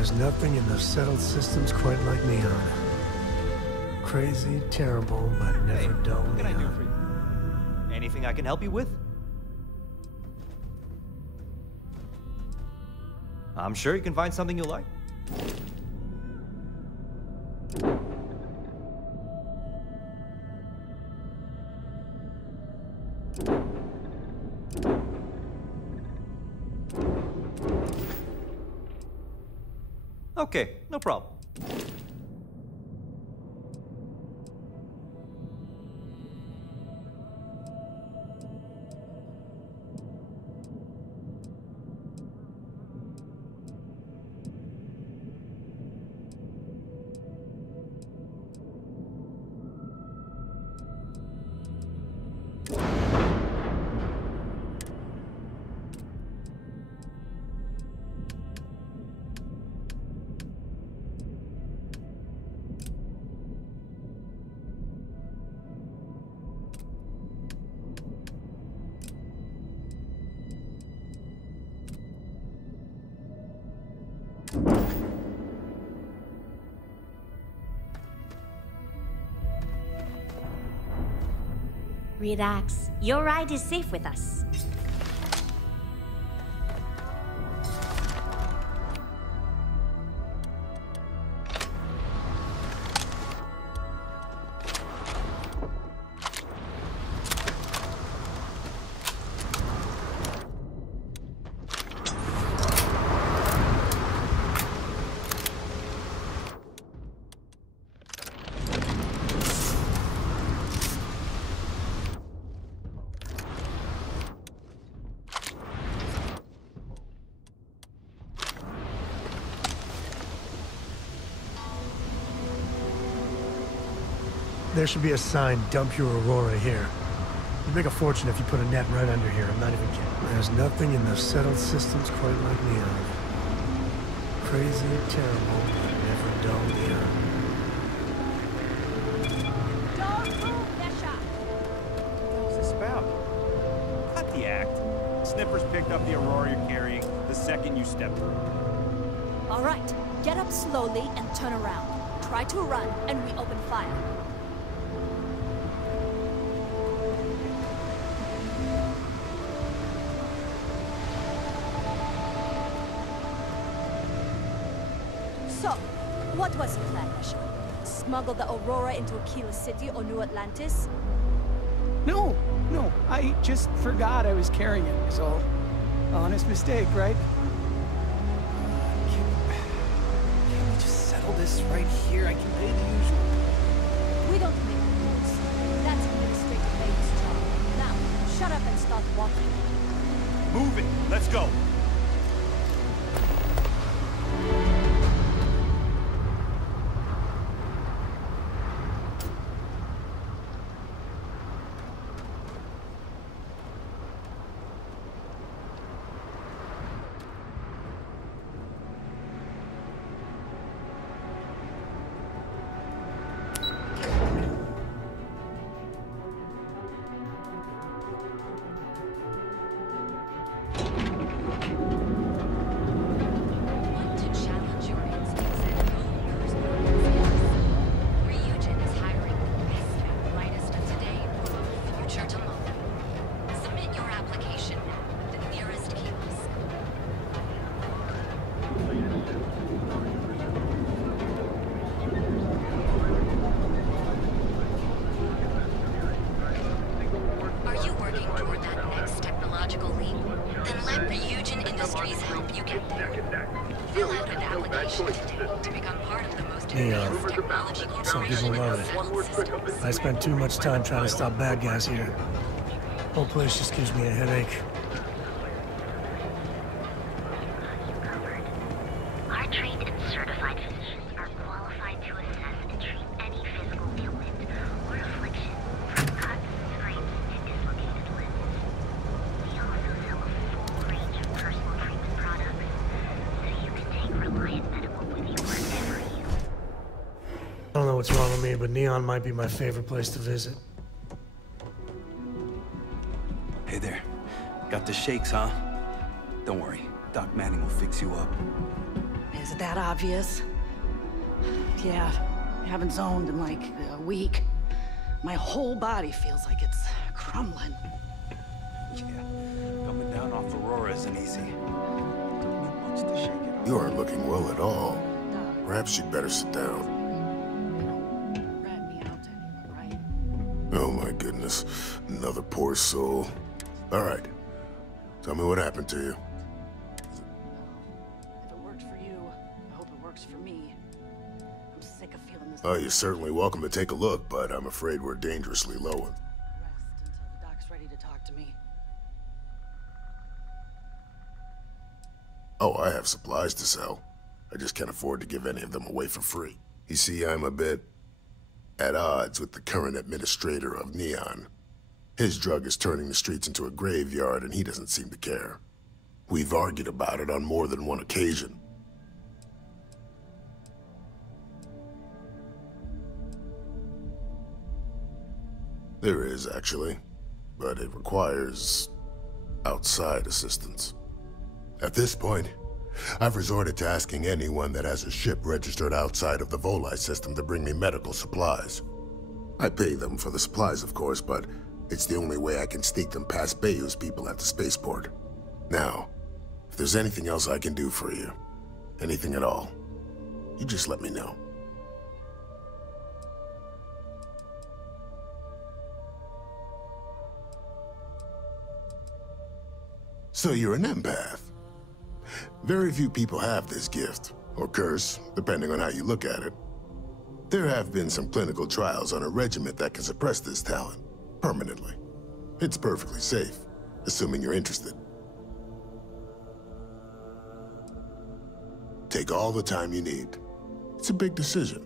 There's nothing in those settled systems quite like neon. Crazy, terrible, but never dull What can I do neon. for you? Anything I can help you with? I'm sure you can find something you'll like. Okay, no problem. Relax. Your ride is safe with us. There should be a sign, dump your Aurora here. You'd make a fortune if you put a net right under here, I'm not even kidding. There's nothing in those settled systems quite like neon. Crazy, terrible, but never dull neon. Don't move, Nesha! What's this about? Cut the act. Snippers picked up the Aurora you're carrying the second you step through. All right, get up slowly and turn around. Try to run, and we open fire. So, what was the plan, Nesha? Smuggle the Aurora into Aquila City or New Atlantis? No, I just forgot I was carrying it, is all. Honest mistake, right? Can we just settle this right here? I can pay the usual. We don't make rules. That's Administrator Bates' job. Now, shut up and start walking. Move it. Let's go. Neon. Some people love it. I spent too much time trying to stop bad guys here. Whole place just gives me a headache. Our trained and certified physicians are qualified to assess and treat any physical ailment or affliction, from cuts, scrapes, to dislocated limbs. We also sell a full range of personal treatment products, so you can take Reliant Medical with you wherever you. I don't know what's wrong with me, but Neon might be my favorite place to visit. Hey there. Got the shakes, huh? Don't worry. Doc Manning will fix you up. Is it that obvious? Yeah, I haven't zoned in like a week. My whole body feels like it's crumbling. Yeah, coming down off Aurora isn't easy. Don't need much to shake it off. You aren't looking well at all. Perhaps you'd better sit down. You don't rat me out to anyone, right? Oh my goodness. Another poor soul. All right. Tell me what happened to you. If it worked for you, I hope it works for me. I'm sick of feeling this. Oh, you're certainly welcome to take a look, but I'm afraid we're dangerously low. Rest until the doc's ready to talk to me. Oh, I have supplies to sell. I just can't afford to give any of them away for free. You see, I'm a bit at odds with the current administrator of Neon. His drug is turning the streets into a graveyard, and he doesn't seem to care. We've argued about it on more than one occasion. There is, actually, but it requires outside assistance. At this point, I've resorted to asking anyone that has a ship registered outside of the Volii system to bring me medical supplies. I pay them for the supplies, of course, but it's the only way I can sneak them past Bayou's people at the spaceport. Now, if there's anything else I can do for you, anything at all, you just let me know. So you're an empath. Very few people have this gift, or curse, depending on how you look at it. There have been some clinical trials on a regiment that can suppress this talent, permanently. It's perfectly safe, assuming you're interested. Take all the time you need. It's a big decision.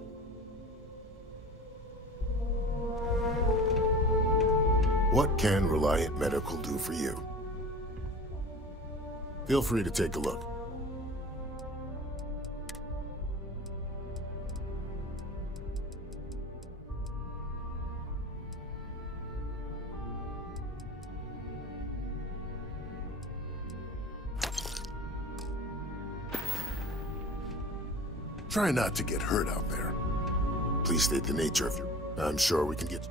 What can Reliant Medical do for you? Feel free to take a look. Try not to get hurt out there. Please state the nature of your... I'm sure we can get...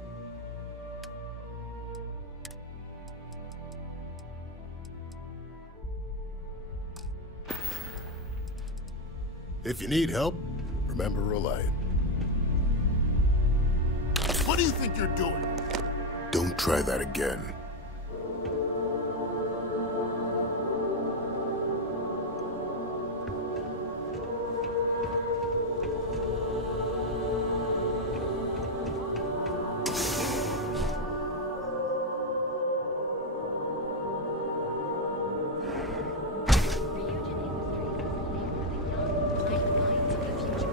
If you need help, remember Reliant. What do you think you're doing? Don't try that again.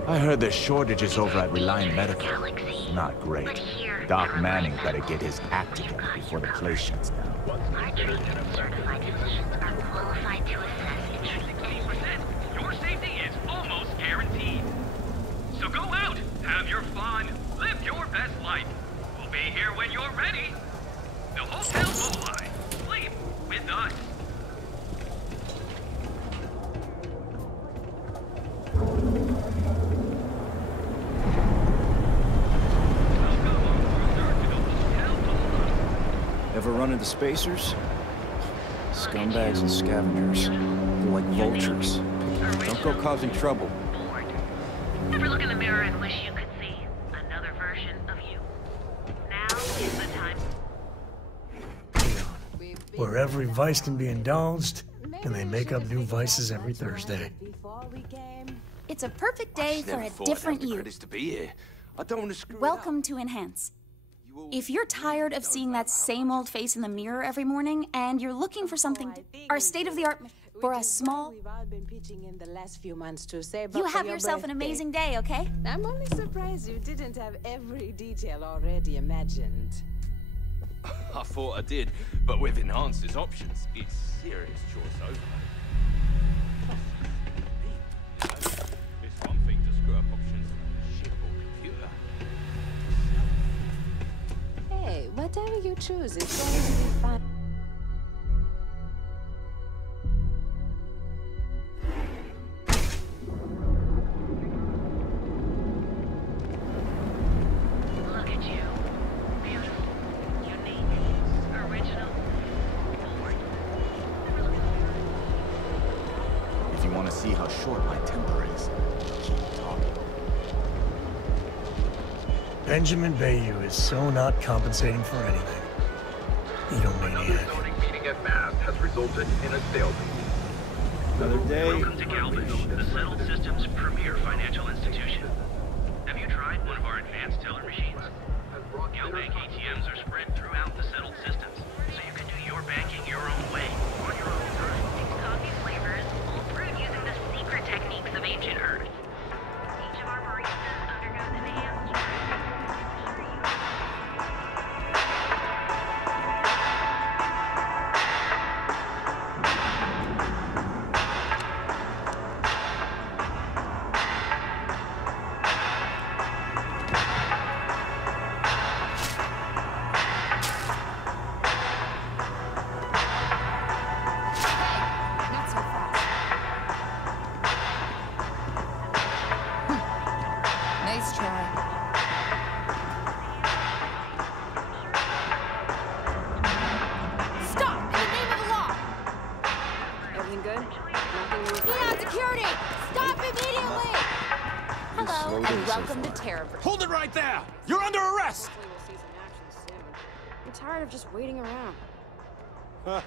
I heard there's shortages over at Reliant Medical. Not great. Doc Manning better get his act together before the place shuts down. Our trained and certified physicians are qualified to assess and treat any... Your safety is almost guaranteed. So go out, have your fun, live your best life. We'll be here when you're ready. The Hotel Volii. Sleep with us. Ever run into spacers? Scumbags and scavengers. They're like vultures. Don't go causing trouble. Bored. Ever look in the mirror and wish you could see another version of you? Now is the time. Where every vice can be indulged, and they make up new vices every Thursday. It's a perfect day for a different you. Welcome to Enhance. If you're tired of seeing that same old face in the mirror every morning, and you're looking for something, our state-of-the-art, for a small... You have yourself an amazing day, okay? I'm only surprised you didn't have every detail already imagined. I thought I did, but with Enhance's options, it's serious chores over. It's one thing to screw up options on a ship or computer. Hey, whatever you choose, it's going to be fun. want to see how short my temper is. Keep talking. Benjamin Bayou is so not compensating for anything. Egomaniac. Meeting at Mast has resulted in a stalemate. Another day. Welcome to Galvin, the Settled Systems' premier financial institution. Have you tried one of our advanced teller machines? GalBank ATMs are spread throughout the Settled Systems, so you can do your banking your own way, on your own time. Coffee flavors, all brewed using the secret techniques of ancient Earth. Each of our baristas undergoes enhanced Nice try. Stop! In the name of the law! Everything good? Nothing new? Beyond security! Stop immediately! Hello, and welcome to Terror. Hold it right there! You're under arrest! Hopefully we'll see some action soon. I'm tired of just waiting around. Huh.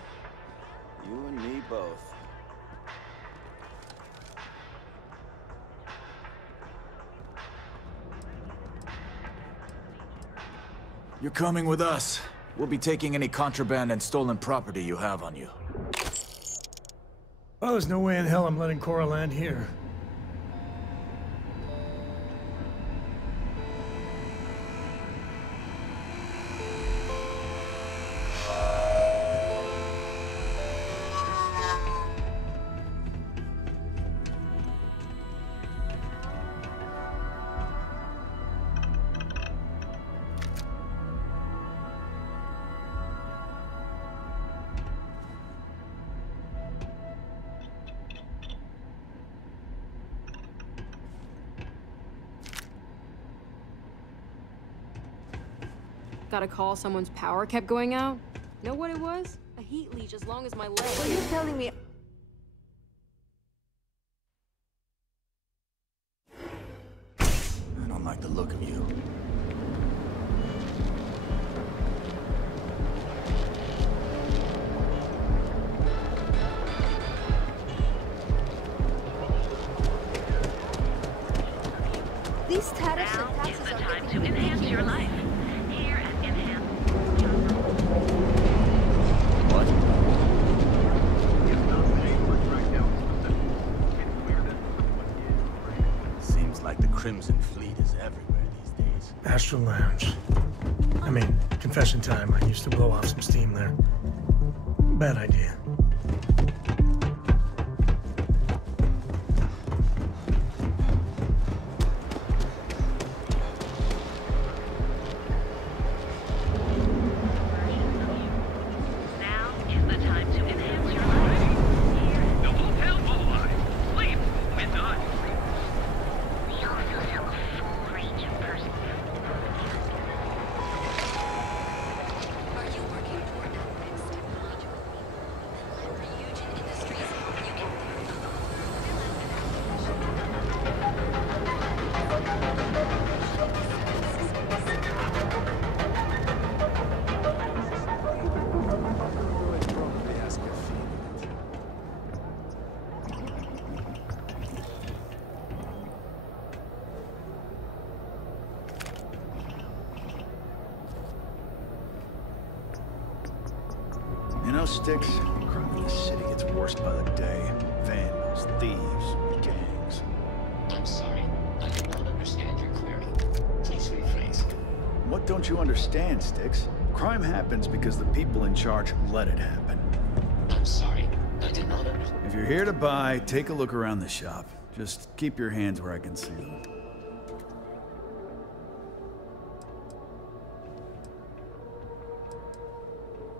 You and me both. You're coming with us. We'll be taking any contraband and stolen property you have on you. Well, there's no way in hell I'm letting Cora land here. Got a call someone's power kept going out? Know what it was? A heat leech as long as my leg. Are you telling me? I don't like the look of you. These tariffs and Now is taxes the are time getting to enhance your ridiculous. life. Here at Enhance. What? Seems like the Crimson Fleet is everywhere these days. Astral Lounge. I mean, confession time. I used to blow off some steam there. Bad idea. Now is the time to enhance your life. The hotel Moai. Sleep with us. We also sell a full range of personal Are you working toward that next technological leap? Then let Ryujin Industries help you get You know, Styx, crime in this city gets worse by the day. Vandals, thieves, gangs. I'm sorry. I did not understand your query. Please rephrase. What don't you understand, Styx? Crime happens because the people in charge let it happen. I'm sorry. I did not understand. If you're here to buy, take a look around the shop. Just keep your hands where I can see them.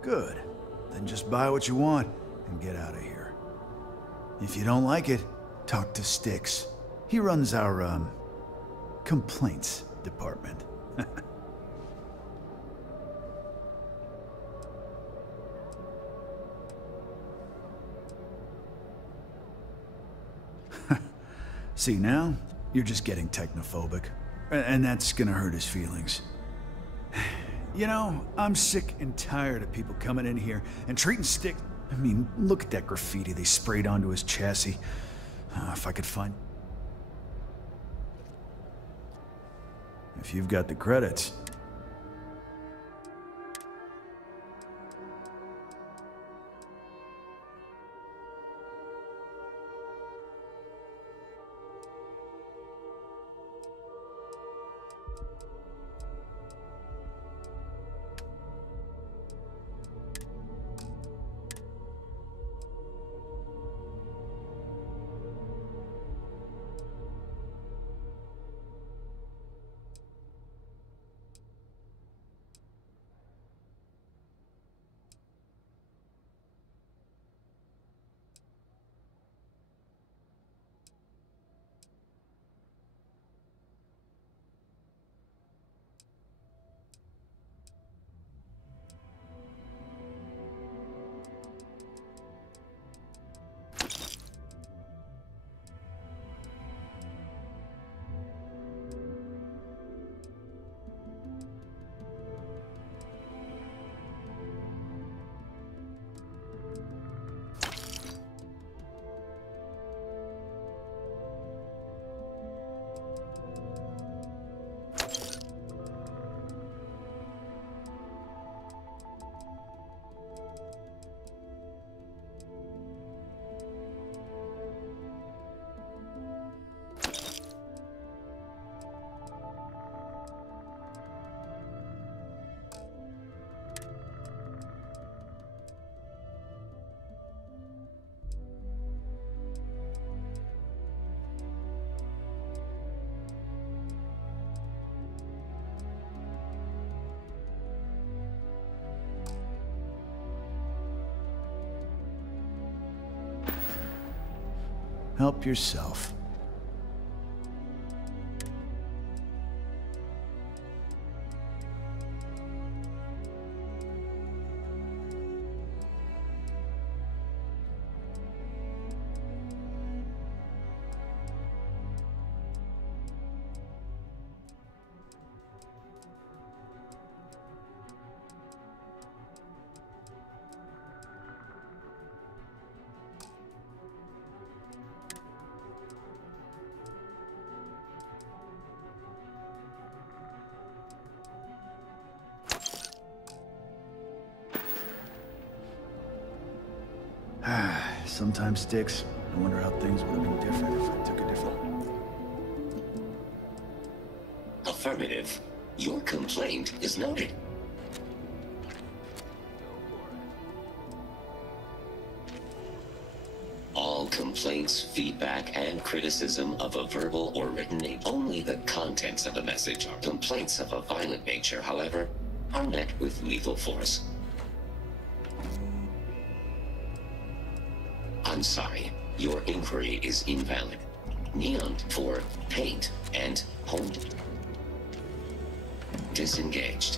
Good. Then just buy what you want and get out of here. If you don't like it, talk to Styx. He runs our, complaints department. See, now, you're just getting technophobic. And that's gonna hurt his feelings. You know, I'm sick and tired of people coming in here and treating Stick... I mean, look at that graffiti they sprayed onto his chassis. If I could find... If you've got the credits... Help yourself. Sometimes, Sticks, I wonder how things would have been different if I took a different... Affirmative. Your complaint is noted. All complaints, feedback, and criticism of a verbal or written nature. Only the contents of a message are complaints of a violent nature, however, are met with lethal force. I'm sorry, your inquiry is invalid. Neon for paint and home. Disengaged.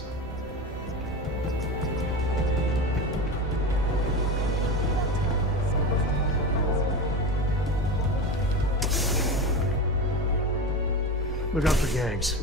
Look out for gangs.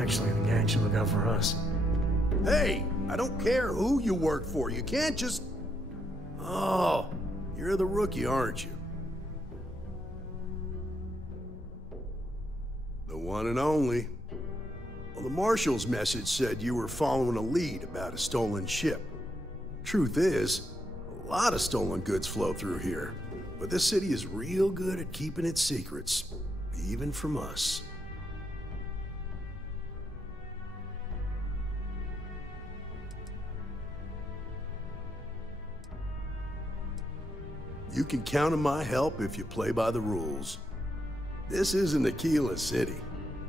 Actually, the gang should look out for us. Hey, I don't care who you work for. You can't just... Oh, you're the rookie, aren't you? one and only. Well, the Marshal's message said you were following a lead about a stolen ship. Truth is, a lot of stolen goods flow through here, but this city is real good at keeping its secrets, even from us. You can count on my help if you play by the rules. This isn't Aquila City.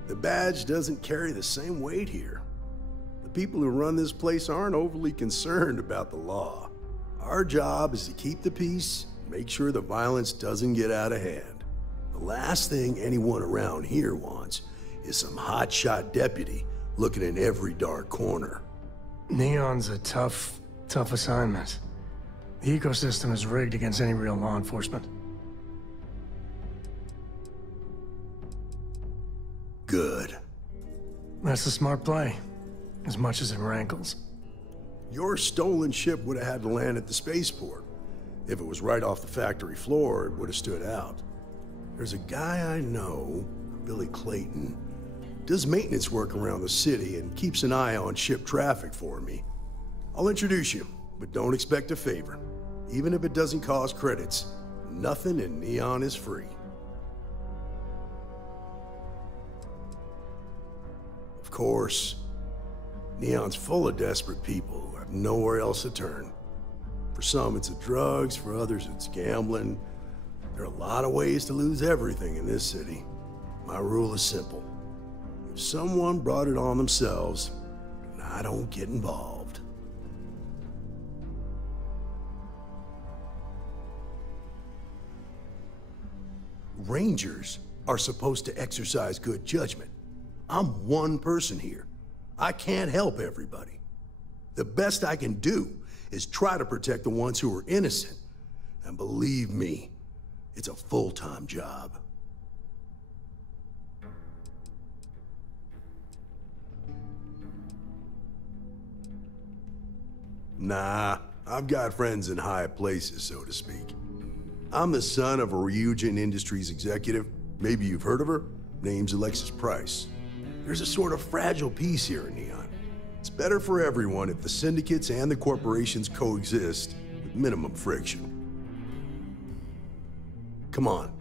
The badge doesn't carry the same weight here. The people who run this place aren't overly concerned about the law. Our job is to keep the peace, make sure the violence doesn't get out of hand. The last thing anyone around here wants is some hotshot deputy looking in every dark corner. Neon's a tough assignment. The ecosystem is rigged against any real law enforcement. Good. That's a smart play, as much as it rankles. Your stolen ship would have had to land at the spaceport. If it was right off the factory floor, it would have stood out. There's a guy I know, Billy Clayton, does maintenance work around the city and keeps an eye on ship traffic for me. I'll introduce you, but don't expect a favor. Even if it doesn't cost credits, nothing in Neon is free. Of course, Neon's full of desperate people who have nowhere else to turn. For some, it's the drugs, for others, it's gambling. There are a lot of ways to lose everything in this city. My rule is simple. If someone brought it on themselves, I don't get involved. Rangers are supposed to exercise good judgment. I'm one person here. I can't help everybody. The best I can do is try to protect the ones who are innocent. And believe me, it's a full-time job. Nah, I've got friends in high places, so to speak. I'm the son of a Ryujin Industries executive. Maybe you've heard of her. Name's Alexis Price. There's a sort of fragile peace here in Neon. It's better for everyone if the syndicates and the corporations coexist with minimum friction. Come on.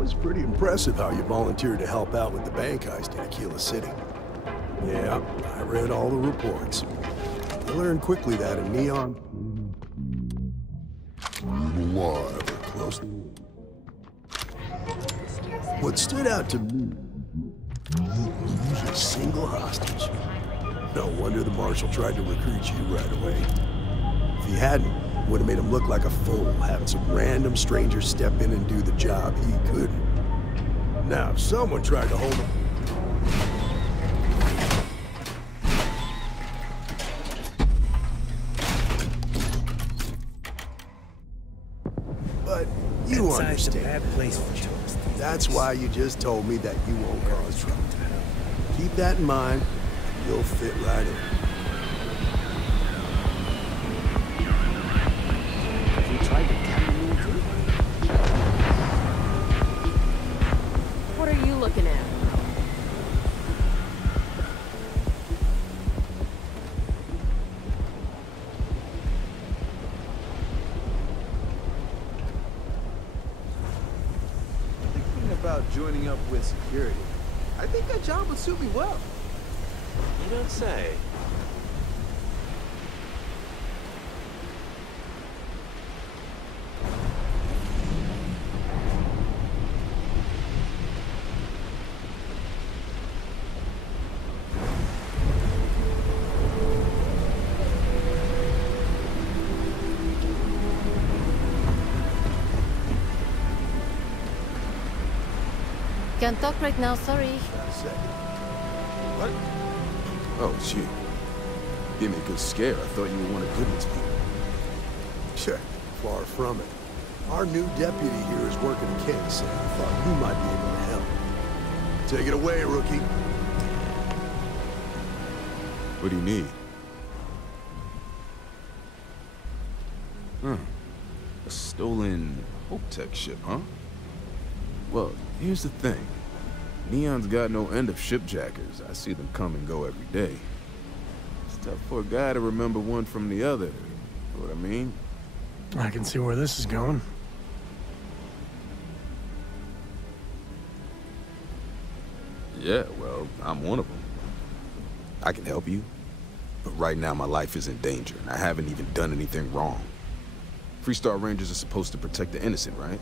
It's pretty impressive how you volunteered to help out with the bank heist in Aquila City. Yeah, I read all the reports. I learned quickly that in Neon, alive or close. What stood out to me, you didn't lose a single hostage. No wonder the Marshal tried to recruit you right away. If he hadn't, would have made him look like a fool, having some random stranger step in and do the job he couldn't. Now, if someone tried to hold him... But you understand. A bad place for tourists. That's why you just told me that you won't cause trouble. Keep that in mind, and you'll fit right in. What are you looking at? Thinking about joining up with security. I think that job would suit me well. You don't say. Can't talk right now, sorry. Got a second? What? Oh, it's you. Gave me a good scare. I thought you were one of Goodman's people. Sure, far from it. Our new deputy here is working a case, and I thought you might be able to help. Take it away, rookie. What do you need? Huh. A stolen Hope-Tech ship, huh? Well, here's the thing. Neon's got no end of shipjackers. I see them come and go every day. It's tough for a guy to remember one from the other. You know what I mean? I can see where this is going. Yeah, well, I'm one of them. I can help you, but right now my life is in danger, and I haven't even done anything wrong. Freestar Rangers are supposed to protect the innocent, right?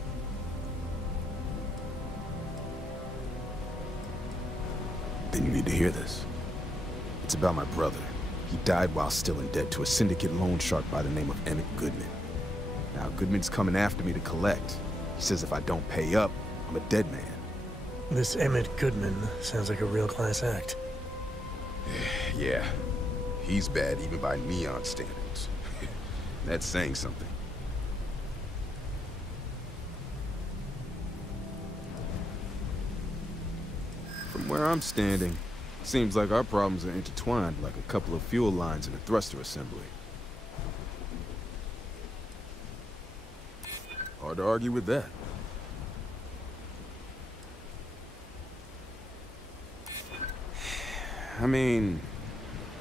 Then you need to hear this. It's about my brother. He died while still in debt to a syndicate loan shark by the name of Emmett Goodman. Now, Goodman's coming after me to collect. He says if I don't pay up, I'm a dead man. This Emmett Goodman sounds like a real class act. Yeah, he's bad even by Neon standards. That's saying something. From where I'm standing, seems like our problems are intertwined like a couple of fuel lines in a thruster assembly. Hard to argue with that. I mean,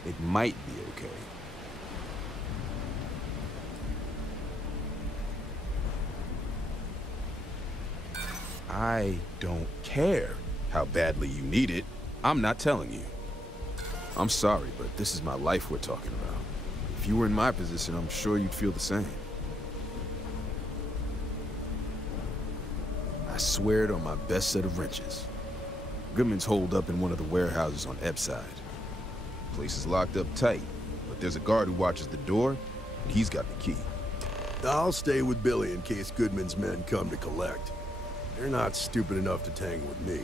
it might be okay. I don't care how badly you need it. I'm not telling you. I'm sorry, but this is my life we're talking about. If you were in my position, I'm sure you'd feel the same. I swear it on my best set of wrenches. Goodman's holed up in one of the warehouses on Epside. Place is locked up tight, but there's a guard who watches the door, and he's got the key. I'll stay with Billy in case Goodman's men come to collect. They're not stupid enough to tangle with me.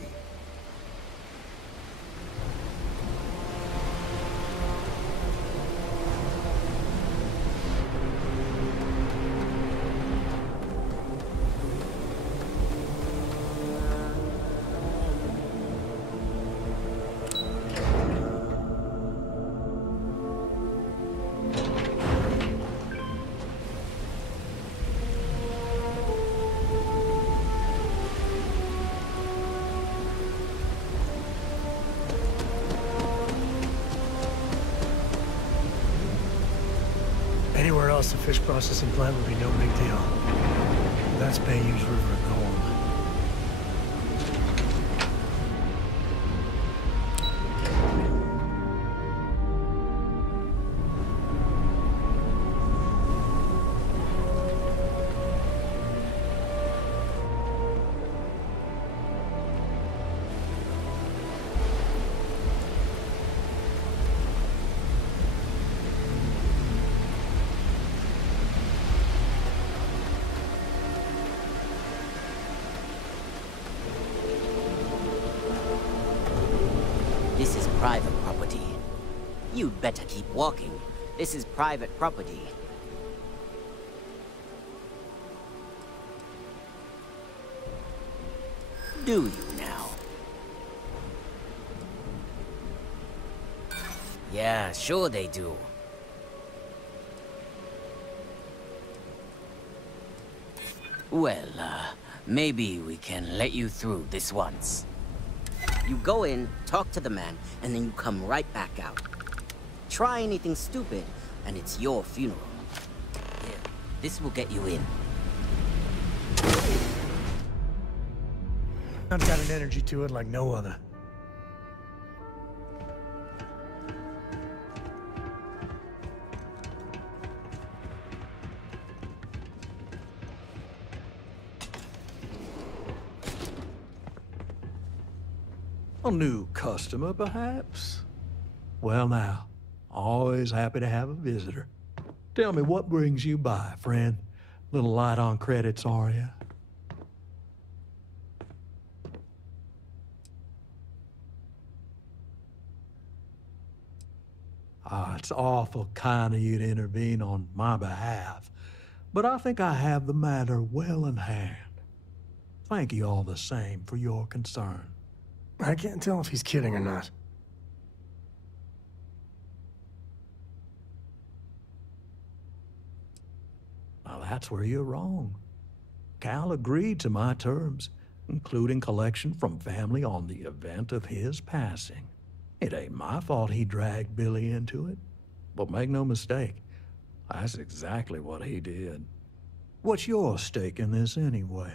Anywhere else, a fish processing plant would be no big deal. That's Bayou's River of Gold. This is private property. You'd better keep walking. This is private property. Do you now? Yeah, sure they do. Well, maybe we can let you through this once. You go in, talk to the man, and then you come right back out. Try anything stupid, and it's your funeral. Here, this will get you in. I've got an energy to it like no other. A new customer, perhaps? Well now, always happy to have a visitor. Tell me, what brings you by, friend? Little light on credits, are you? It's awful kind of you to intervene on my behalf, but I think I have the matter well in hand. Thank you all the same for your concern. I can't tell if he's kidding or not. Well, that's where you're wrong. Cal agreed to my terms, including collection from family on the event of his passing. It ain't my fault he dragged Billy into it. But make no mistake, that's exactly what he did. What's your stake in this anyway?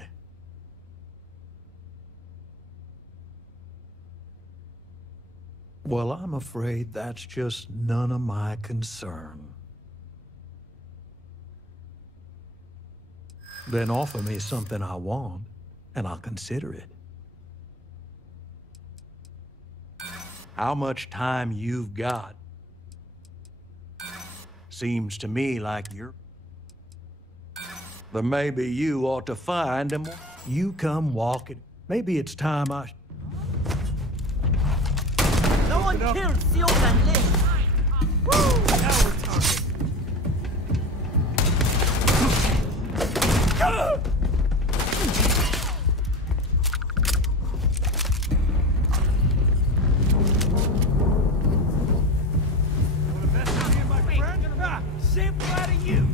Well, I'm afraid that's just none of my concern. Then offer me something I want, and I'll consider it. How much time you've got? Seems to me like you're... Then maybe you ought to find him. You come walking. Maybe it's time I... No one killed Seal and Lin. Woo! Now we're talking. Simple out of you.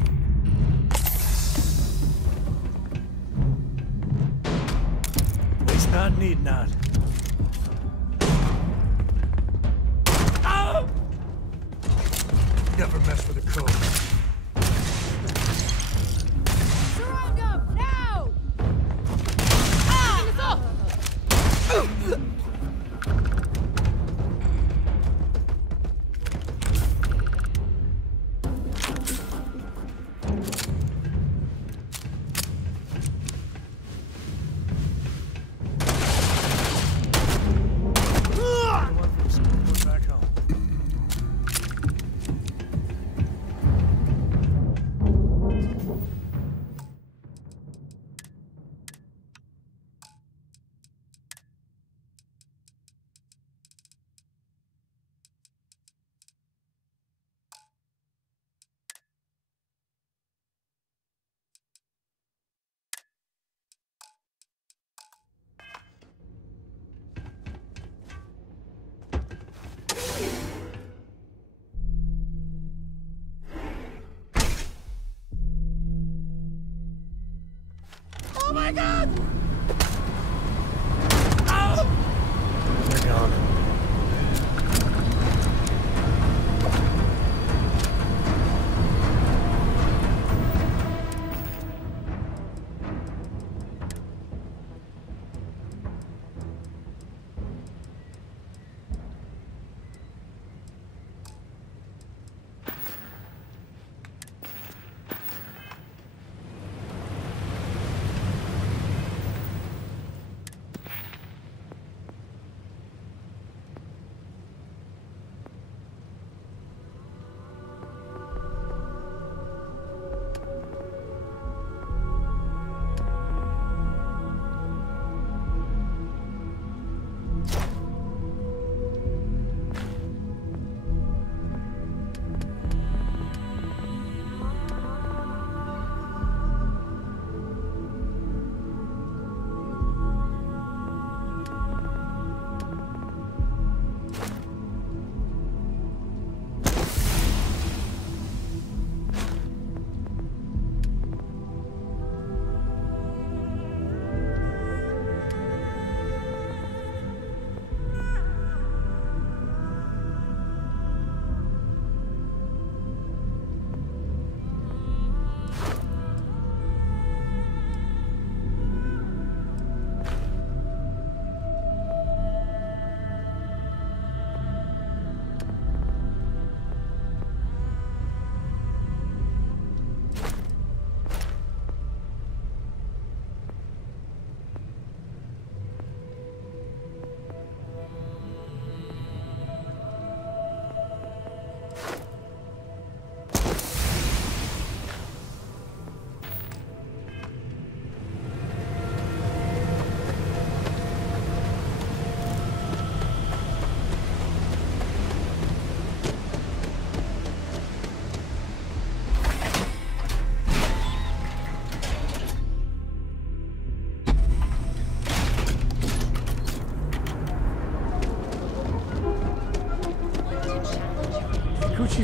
At least not need not. Oh! Never mess with a code. Surround him now! Ah! Back home. Oh my God! Oh! They're gone.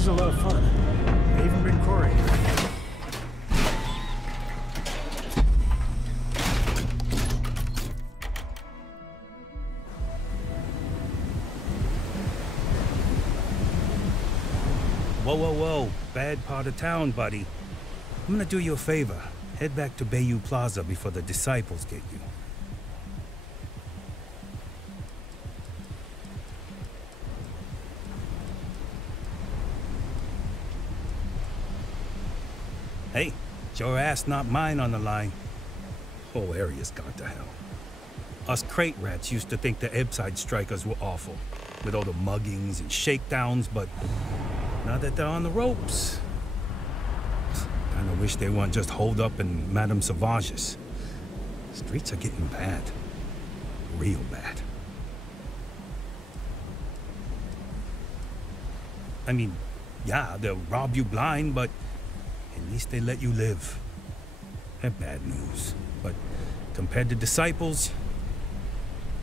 city's a lot of fun. They even bring Corey here. Whoa, whoa, whoa. Bad part of town, buddy. I'm gonna do you a favor. Head back to Bayou Plaza before the disciples get you. Hey, it's your ass, not mine on the line. Whole area's gone to hell. Us crate rats used to think the Ebbside strikers were awful, with all the muggings and shakedowns, but now that they're on the ropes, kinda wish they weren't just holed up in Madame Sauvage's. Streets are getting bad. Real bad. I mean, yeah, they'll rob you blind, but at least they let you live. They're bad news, but compared to disciples,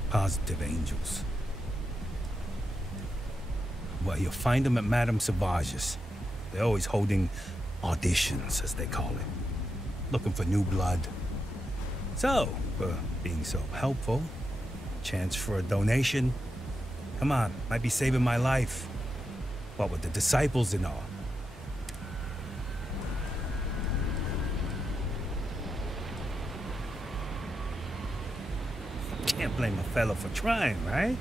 positive angels. Well, you'll find them at Madame Sauvage's. They're always holding auditions, as they call it. Looking for new blood. So, for being so helpful, chance for a donation. Come on, might be saving my life. What with the disciples and all. Can't blame a fella for trying, right?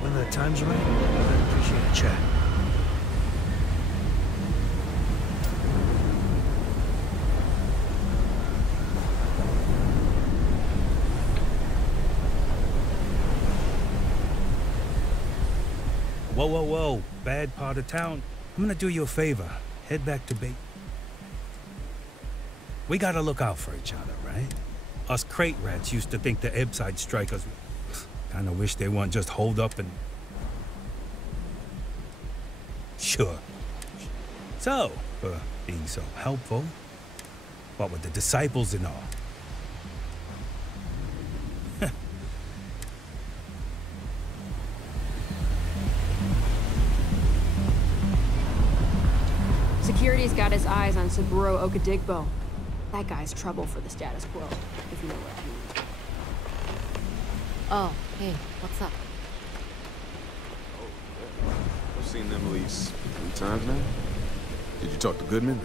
When the time's right, I'd appreciate a chat. Whoa, whoa, whoa. Bad part of town. I'm gonna do you a favor. Head back to Bay. We gotta look out for each other, right? Us crate rats used to think the Ebbside strikers kinda wish they weren't just holed up and... Sure. So, for being so helpful, what with the disciples and all. Security's got his eyes on Saburo Okadigbo. That guy's trouble for the status quo, if you know what I mean. Oh, hey, what's up? I've seen them at least 3 times now. Did you talk to Goodman?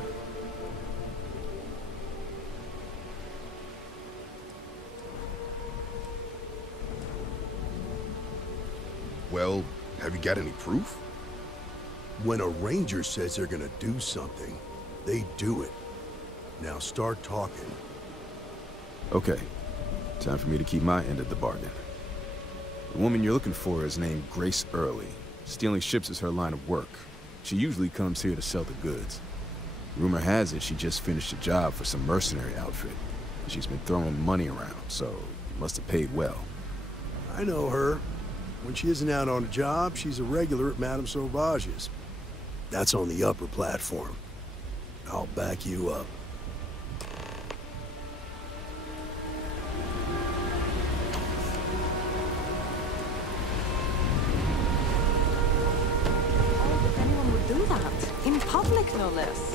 Well, have you got any proof? When a ranger says they're gonna do something, they do it. Now start talking. Okay. Time for me to keep my end of the bargain. The woman you're looking for is named Grace Early. Stealing ships is her line of work. She usually comes here to sell the goods. Rumor has it she just finished a job for some mercenary outfit. She's been throwing money around, so must have paid well. I know her. When she isn't out on a job, she's a regular at Madame Sauvage's. That's on the upper platform. I'll back you up. If anyone would do that, in public no less.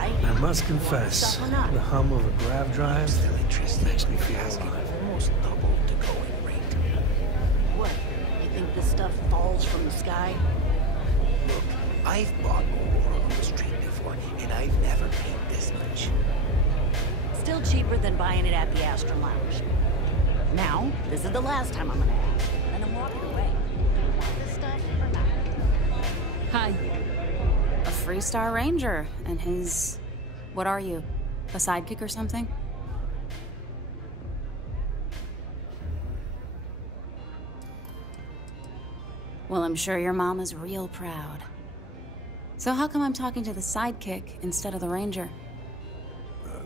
I must confess, the hum of a grav drive makes me feel alive. Almost doubled the going rate. What? You think this stuff falls from the sky? Look, I've bought Aurora on the street before, and I've never paid this much. Still cheaper than buying it at the Astra Lounge. Now, this is the last time I'm gonna ask. Then I'm walking away. Want this stuff or not? Hi. A Freestar Ranger and his... What are you? A sidekick or something? Well, I'm sure your mom is real proud. So how come I'm talking to the sidekick instead of the ranger?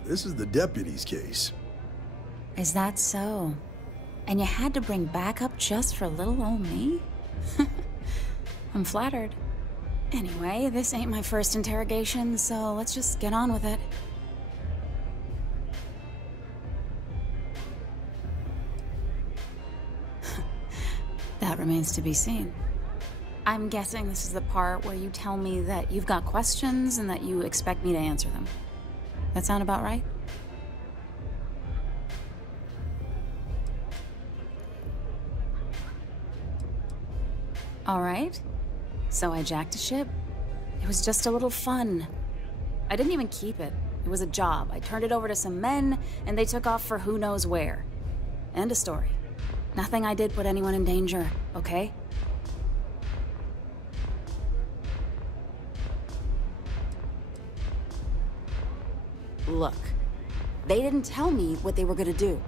This is the deputy's case. Is that so? And you had to bring backup just for little old me? I'm flattered. Anyway, this ain't my first interrogation, so let's just get on with it. That remains to be seen. I'm guessing this is the part where you tell me that you've got questions and that you expect me to answer them. That sound about right? All right. So I jacked a ship. It was just a little fun. I didn't even keep it. It was a job. I turned it over to some men, and they took off for who knows where. End of story. Nothing I did put anyone in danger, okay? Look, they didn't tell me what they were gonna do.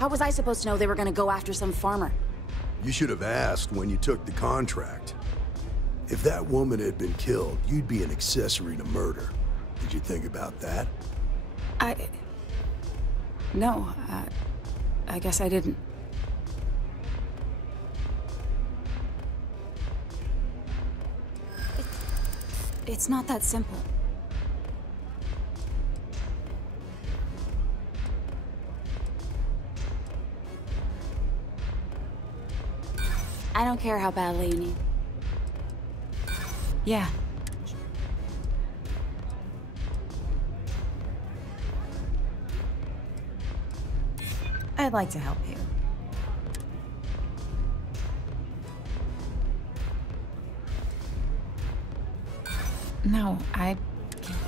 How was I supposed to know they were gonna go after some farmer? You should have asked when you took the contract. If that woman had been killed, you'd be an accessory to murder. Did you think about that? No, I guess I didn't. It's not that simple. I don't care how badly you need. Yeah. I'd like to help you. No, I can't.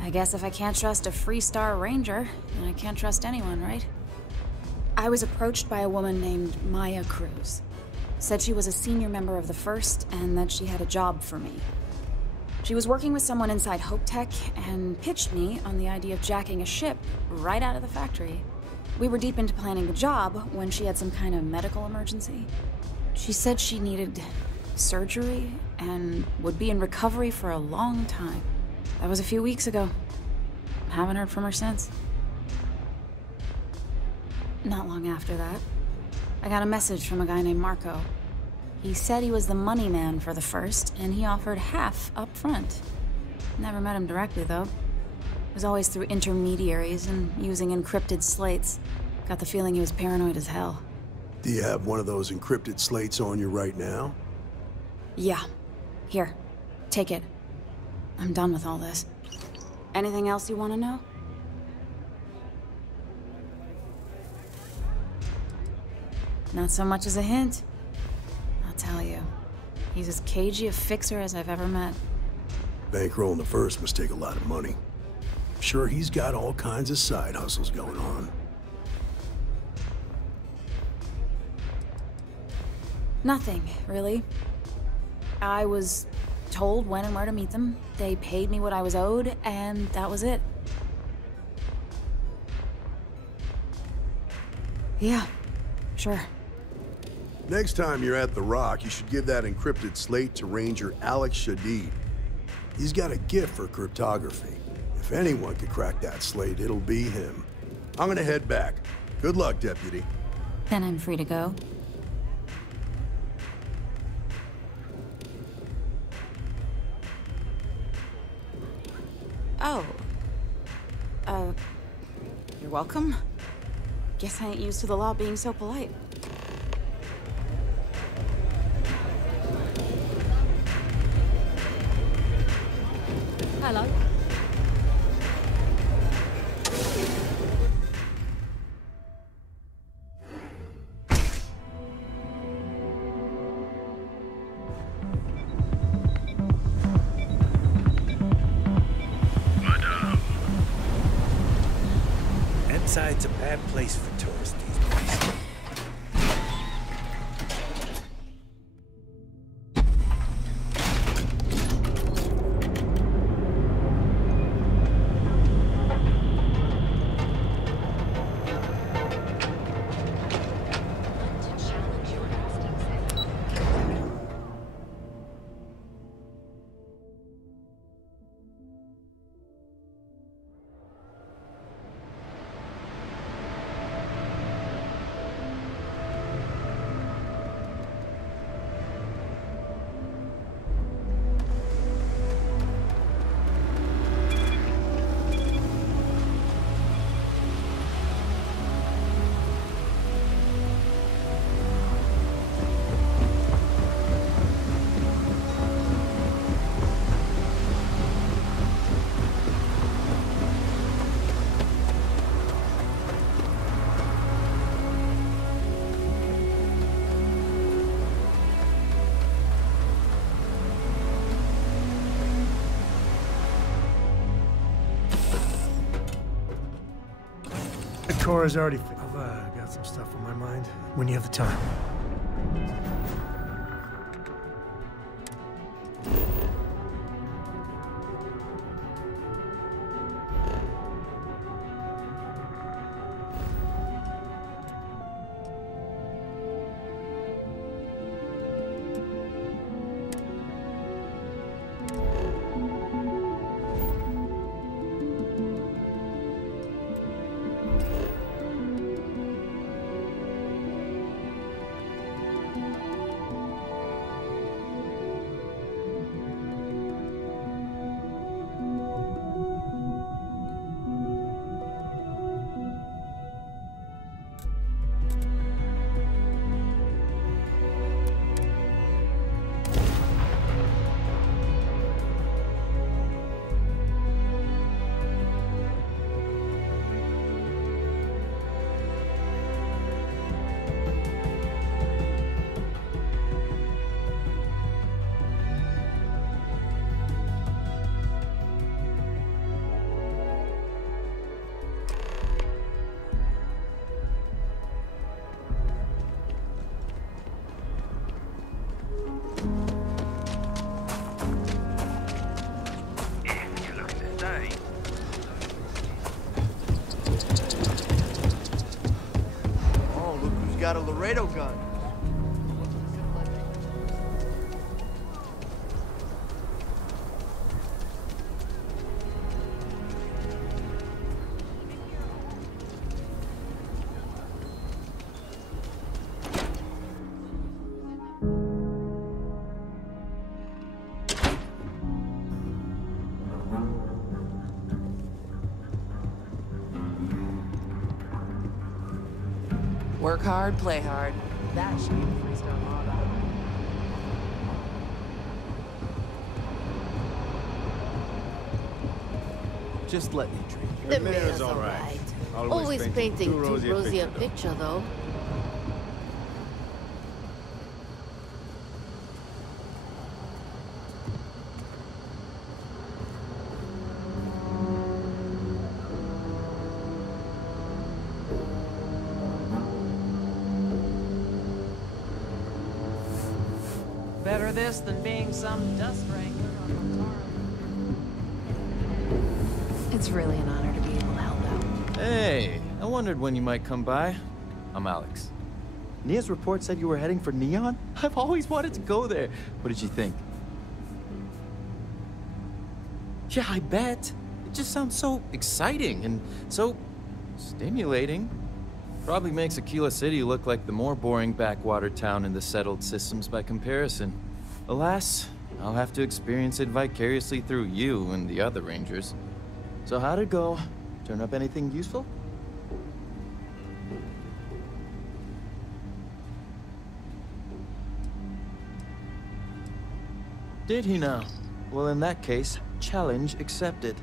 I guess if I can't trust a Freestar Ranger, then I can't trust anyone, right? I was approached by a woman named Maya Cruz. Said she was a senior member of the First and that she had a job for me. She was working with someone inside Hope Tech and pitched me on the idea of jacking a ship right out of the factory. We were deep into planning the job when she had some kind of medical emergency. She said she needed surgery and would be in recovery for a long time. That was a few weeks ago. Haven't heard from her since. Not long after that, I got a message from a guy named Marco. He said he was the money man for the First, and he offered half up front. Never met him directly, though. It was always through intermediaries and using encrypted slates. Got the feeling he was paranoid as hell. Do you have one of those encrypted slates on you right now? Yeah. Here. Take it. I'm done with all this. Anything else you want to know? Not so much as a hint. I'll tell you. He's as cagey a fixer as I've ever met. Bankrolling the First must take a lot of money. Sure, he's got all kinds of side hustles going on. Nothing, really. I was told when and where to meet them. They paid me what I was owed, and that was it. Yeah, sure. Next time you're at the Rock, you should give that encrypted slate to Ranger Alex Shadid. He's got a gift for cryptography. If anyone could crack that slate, it'll be him. I'm gonna head back. Good luck, Deputy. Then I'm free to go. Oh. You're welcome. Guess I ain't used to the law being so polite. Hello. Ebside's a bad place for tourists these days. Cora's already... I've got some stuff on my mind when you have the time. Got a Laredo gun. Work hard, play hard. That should be the freestyle motto. Just let me treat you. The mayor's all right. Always painting too rosy a picture, though. Better this than being some dust wrangler on Tara. It's really an honor to be able to help out. Hey, I wondered when you might come by. I'm Alex. Nia's report said you were heading for Neon? I've always wanted to go there. What did you think? Yeah, I bet. It just sounds so exciting and so stimulating. Probably makes Aquila City look like the more boring backwater town in the settled systems by comparison. Alas, I'll have to experience it vicariously through you and the other rangers. So how'd it go? Turn up anything useful? Did he now? Well, in that case, challenge accepted.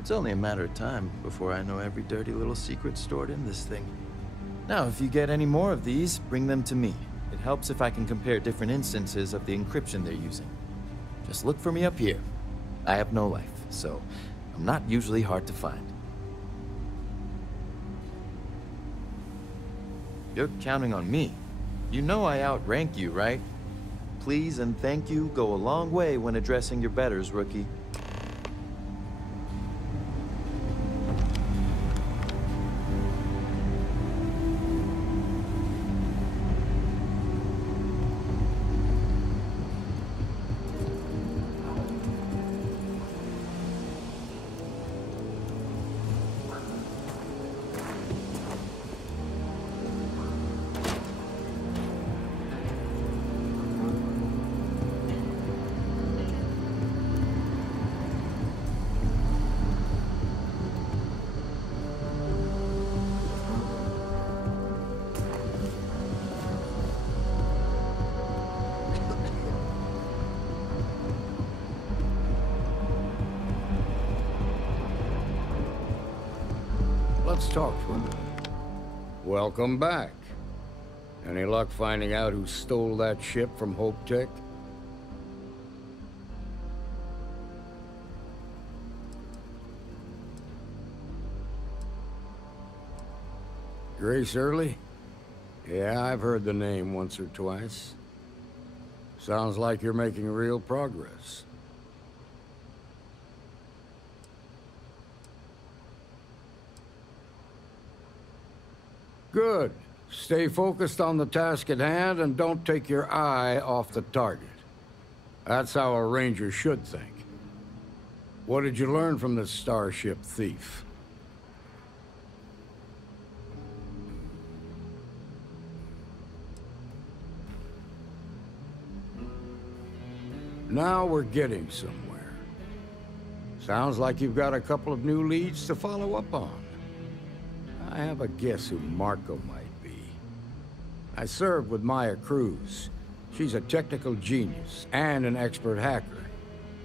It's only a matter of time before I know every dirty little secret stored in this thing. Now, if you get any more of these, bring them to me. It helps if I can compare different instances of the encryption they're using. Just look for me up here. I have no life, so I'm not usually hard to find. You're counting on me. You know I outrank you, right? Please and thank you go a long way when addressing your betters, rookie. Let's talk for a minute. Welcome back. Any luck finding out who stole that ship from Hope Tech? Grace Early? Yeah, I've heard the name once or twice. Sounds like you're making real progress. Good. Stay focused on the task at hand and don't take your eye off the target. That's how a ranger should think. What did you learn from this starship thief? Now we're getting somewhere. Sounds like you've got a couple of new leads to follow up on. I have a guess who Marco might be. I served with Maya Cruz. She's a technical genius and an expert hacker.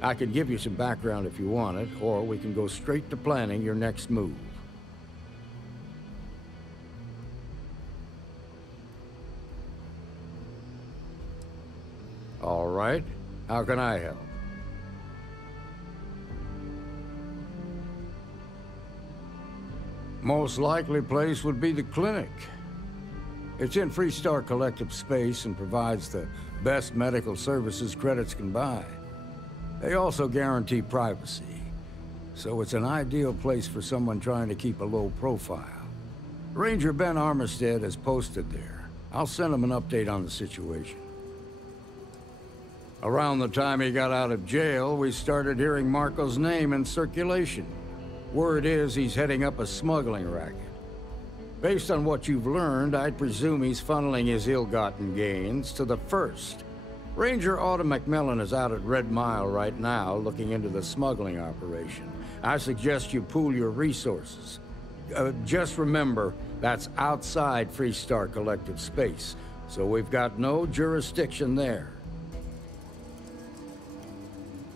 I could give you some background if you want it, or we can go straight to planning your next move. All right. How can I help? Most likely place would be the clinic. It's in Freestar Collective space and provides the best medical services credits can buy. They also guarantee privacy, so it's an ideal place for someone trying to keep a low profile. Ranger Ben Armistead is posted there. I'll send him an update on the situation. Around the time he got out of jail, we started hearing Marco's name in circulation. Word is he's heading up a smuggling racket. Based on what you've learned, I'd presume he's funneling his ill-gotten gains to the First. Ranger Autumn McMillan is out at Red Mile right now, looking into the smuggling operation. I suggest you pool your resources. Just remember, that's outside Freestar Collective space, so we've got no jurisdiction there.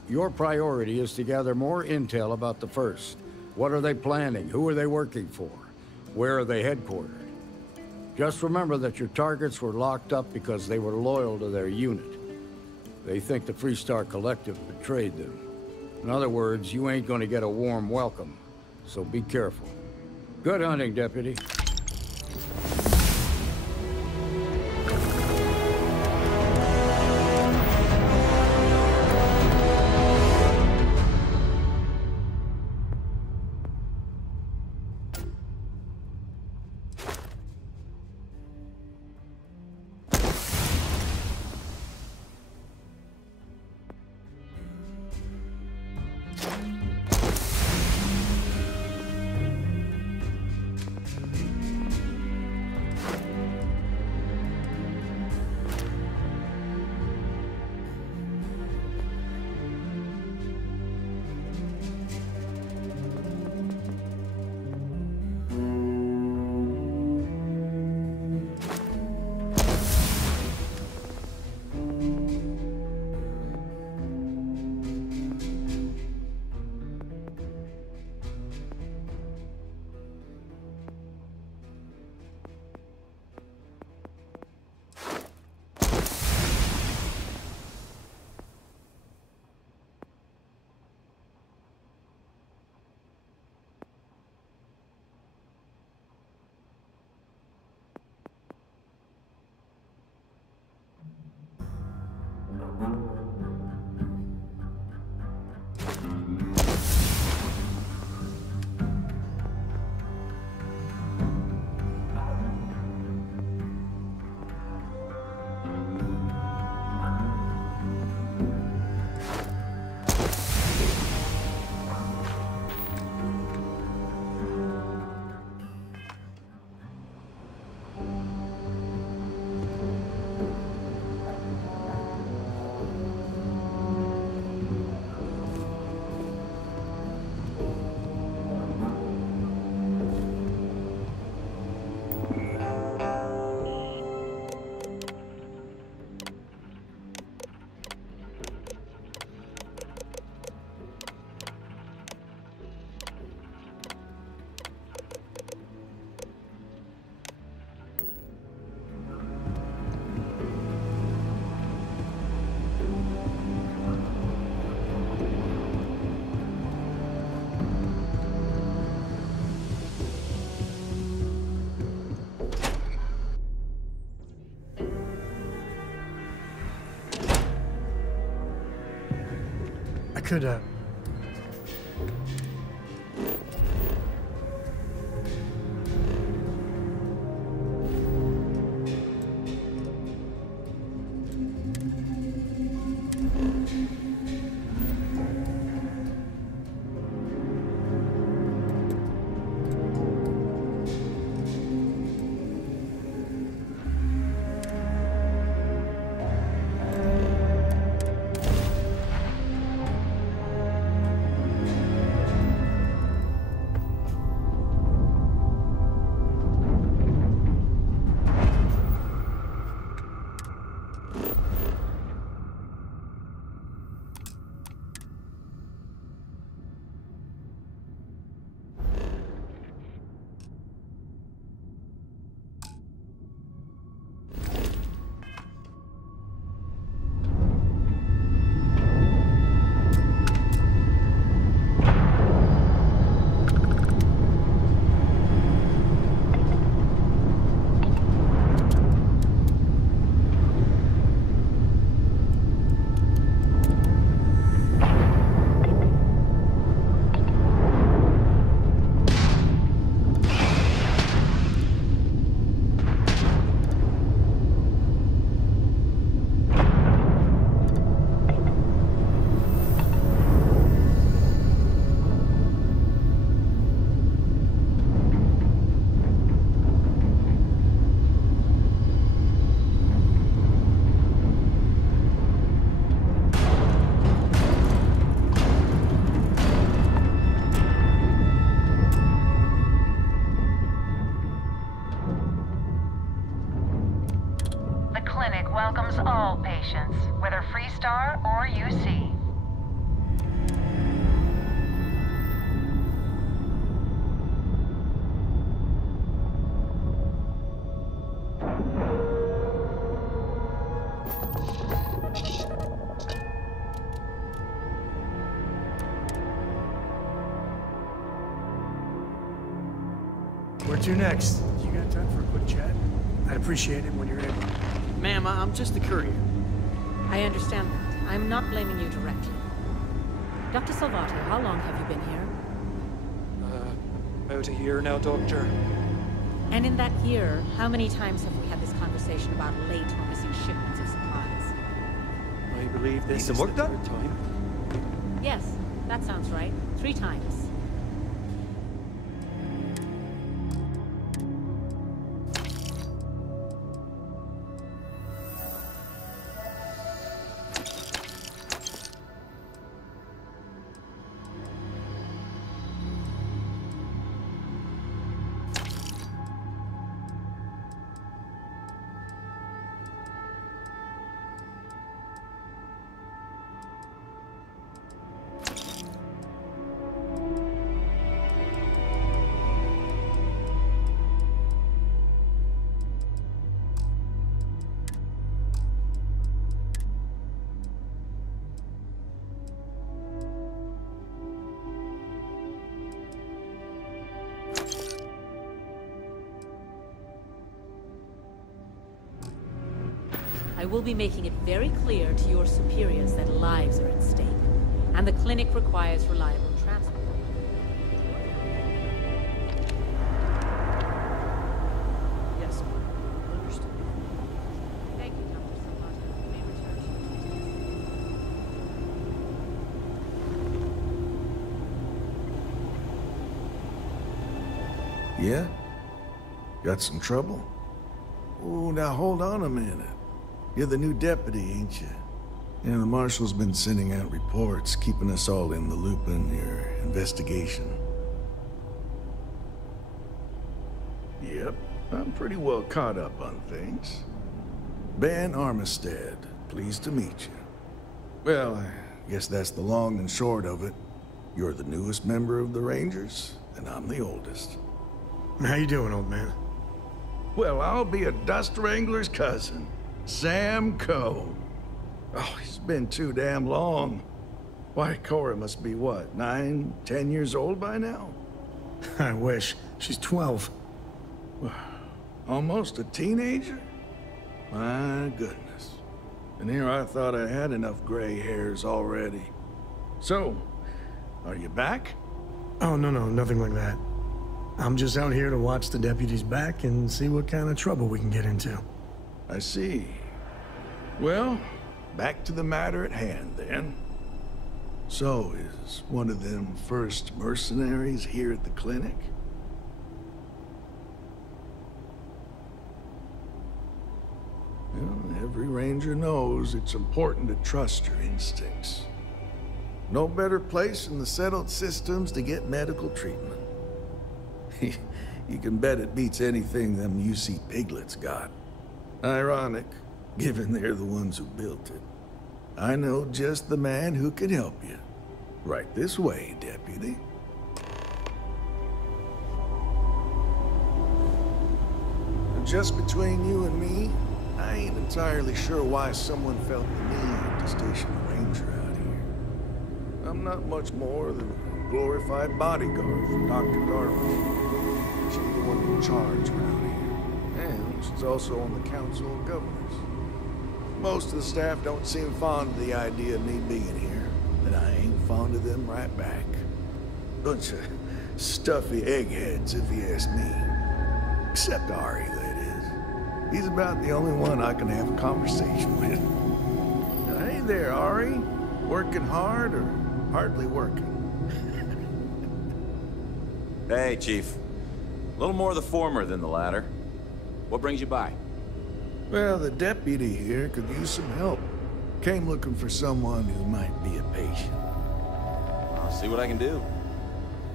Your priority is to gather more intel about the First. What are they planning? Who are they working for? Where are they headquartered? Just remember that your targets were locked up because they were loyal to their unit. They think the Freestar Collective betrayed them. In other words, you ain't gonna get a warm welcome, so be careful. Good hunting, Deputy. could, welcomes all patients, whether Freestar or UC. Where to next? You got time for a quick chat? I'd appreciate it when you're able. Ma'am, I'm just a courier. I understand that. I'm not blaming you directly. Dr. Salvato, how long have you been here? About a year now, Doctor. And in that year, how many times have we had this conversation about late or missing shipments of supplies? I believe this is the third time. Yes, that sounds right. 3 times. I will be making it very clear to your superiors that lives are at stake, and the clinic requires reliable transport. Yes, understood. Thank you, Dr. Salvato. You may return. Yeah? Got some trouble? Oh, now hold on a minute. You're the new deputy, ain't you? Yeah, the marshal's been sending out reports, keeping us all in the loop in your investigation. Yep, I'm pretty well caught up on things. Ben Armistead, pleased to meet you. Well, I guess that's the long and short of it. You're the newest member of the Rangers, and I'm the oldest. How you doing, old man? Well, I'll be a dust wrangler's cousin. Sam Coe. Oh, it's been too damn long. Why, Cora must be what, 9, 10 years old by now? I wish. She's 12. Almost a teenager? My goodness. And here I thought I had enough gray hairs already. So, are you back? Oh, no, nothing like that. I'm just out here to watch the deputies back and see what kind of trouble we can get into. I see. Well, back to the matter at hand, then. So, is one of them first mercenaries here at the clinic? Well, every ranger knows it's important to trust your instincts. No better place in the settled systems to get medical treatment. You can bet it beats anything them UC piglets got. Ironic, given they're the ones who built it. I know just the man who can help you. Right this way, deputy. And just between you and me, I ain't entirely sure why someone felt the need to station a ranger out here. I'm not much more than a glorified bodyguard for Dr. Garland. She's the one in charge around here. And she's also on the Council of Governors. Most of the staff don't seem fond of the idea of me being here, and I ain't fond of them right back. Bunch of stuffy eggheads, if you ask me. Except Ari, that is. He's about the only one I can have a conversation with. Now, hey there, Ari. Working hard or hardly working? Hey, Chief. A little more the former than the latter. What brings you by? Well, the deputy here could use some help. Came looking for someone who might be a patient. I'll see what I can do.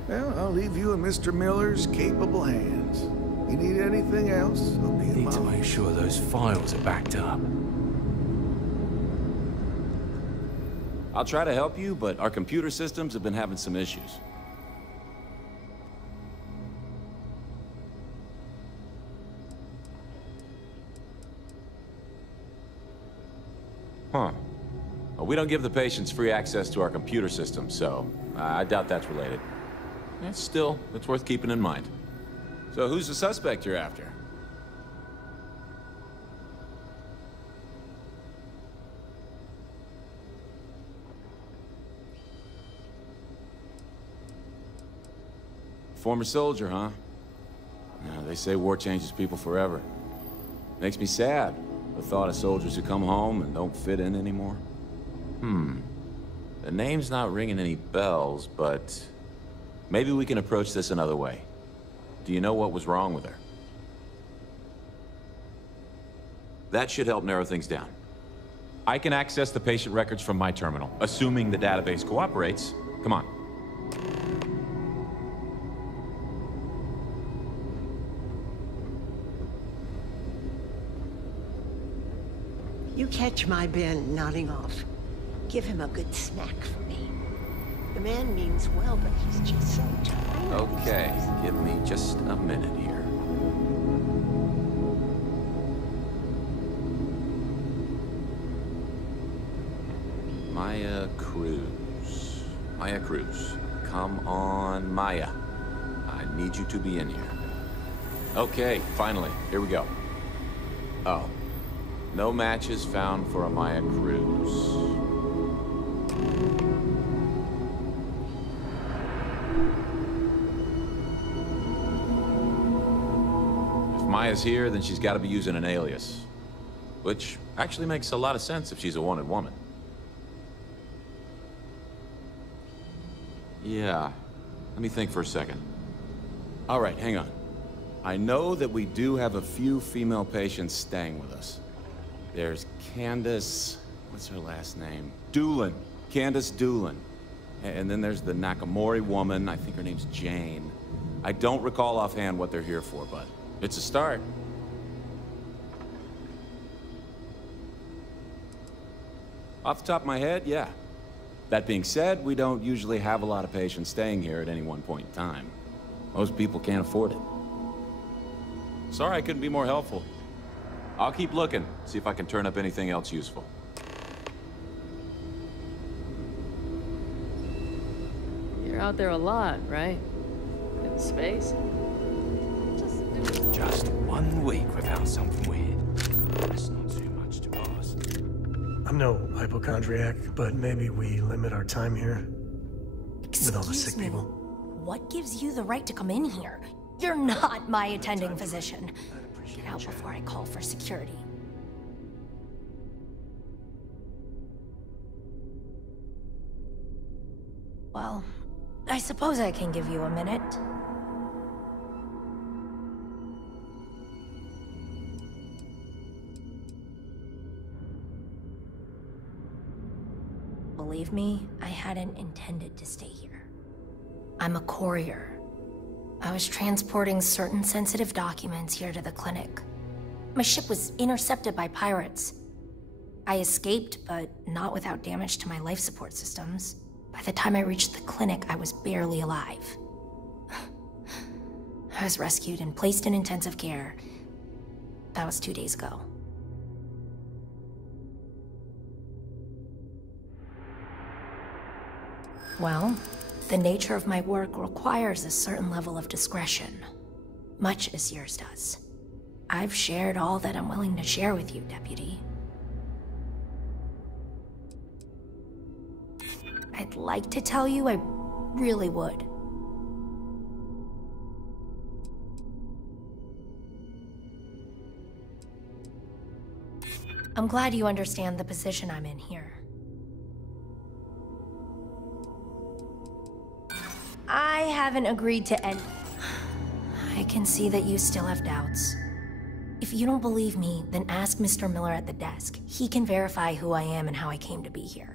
Well, I'll leave you in Mr. Miller's capable hands. You need anything else, I'll be in Need to make sure those files are backed up. I'll try to help you, but our computer systems have been having some issues. Huh. Well, we don't give the patients free access to our computer system, so I doubt that's related. Still, it's worth keeping in mind. So who's the suspect you're after? Former soldier, huh? Yeah, they say war changes people forever. Makes me sad, the thought of soldiers who come home and don't fit in anymore. The name's not ringing any bells, but maybe we can approach this another way. Do you know what was wrong with her? That should help narrow things down. I can access the patient records from my terminal, assuming the database cooperates. Come on. You catch my Ben nodding off. Give him a good snack for me. The man means well, but he's just so tired. Okay, give me just a minute here. Maya Cruz. Maya Cruz. Come on, Maya. I need you to be in here. Okay, finally. Here we go. Oh. No matches found for a Maya Cruz. If Maya's here, then she's got to be using an alias. Which actually makes a lot of sense if she's a wanted woman. Yeah. Let me think for a second. All right, hang on. I know that we do have a few female patients staying with us. There's Candace, what's her last name? Doolin. Candace Doolin. And then there's the Nakamori woman, I think her name's Jane. I don't recall offhand what they're here for, but it's a start. Off the top of my head, yeah. That being said, we don't usually have a lot of patients staying here at any one point in time. Most people can't afford it. Sorry I couldn't be more helpful. I'll keep looking, see if I can turn up anything else useful. You're out there a lot, right? In space? Just 1 week without something weird. That's not too much to ask. I'm no hypochondriac, but maybe we limit our time here. with all the sick Excuse me. people. What gives you the right to come in here? You're not my attending physician. Get out before I call for security. Well, I suppose I can give you a minute. Believe me, I hadn't intended to stay here. I'm a courier. I was transporting certain sensitive documents here to the clinic. My ship was intercepted by pirates. I escaped, but not without damage to my life support systems. By the time I reached the clinic, I was barely alive. I was rescued and placed in intensive care. That was 2 days ago. Well, the nature of my work requires a certain level of discretion, much as yours does. I've shared all that I'm willing to share with you, Deputy. I'd like to tell you I really would. I'm glad you understand the position I'm in here. I haven't agreed to end. I can see that you still have doubts. If you don't believe me, then ask Mr. Miller at the desk. He can verify who I am and how I came to be here.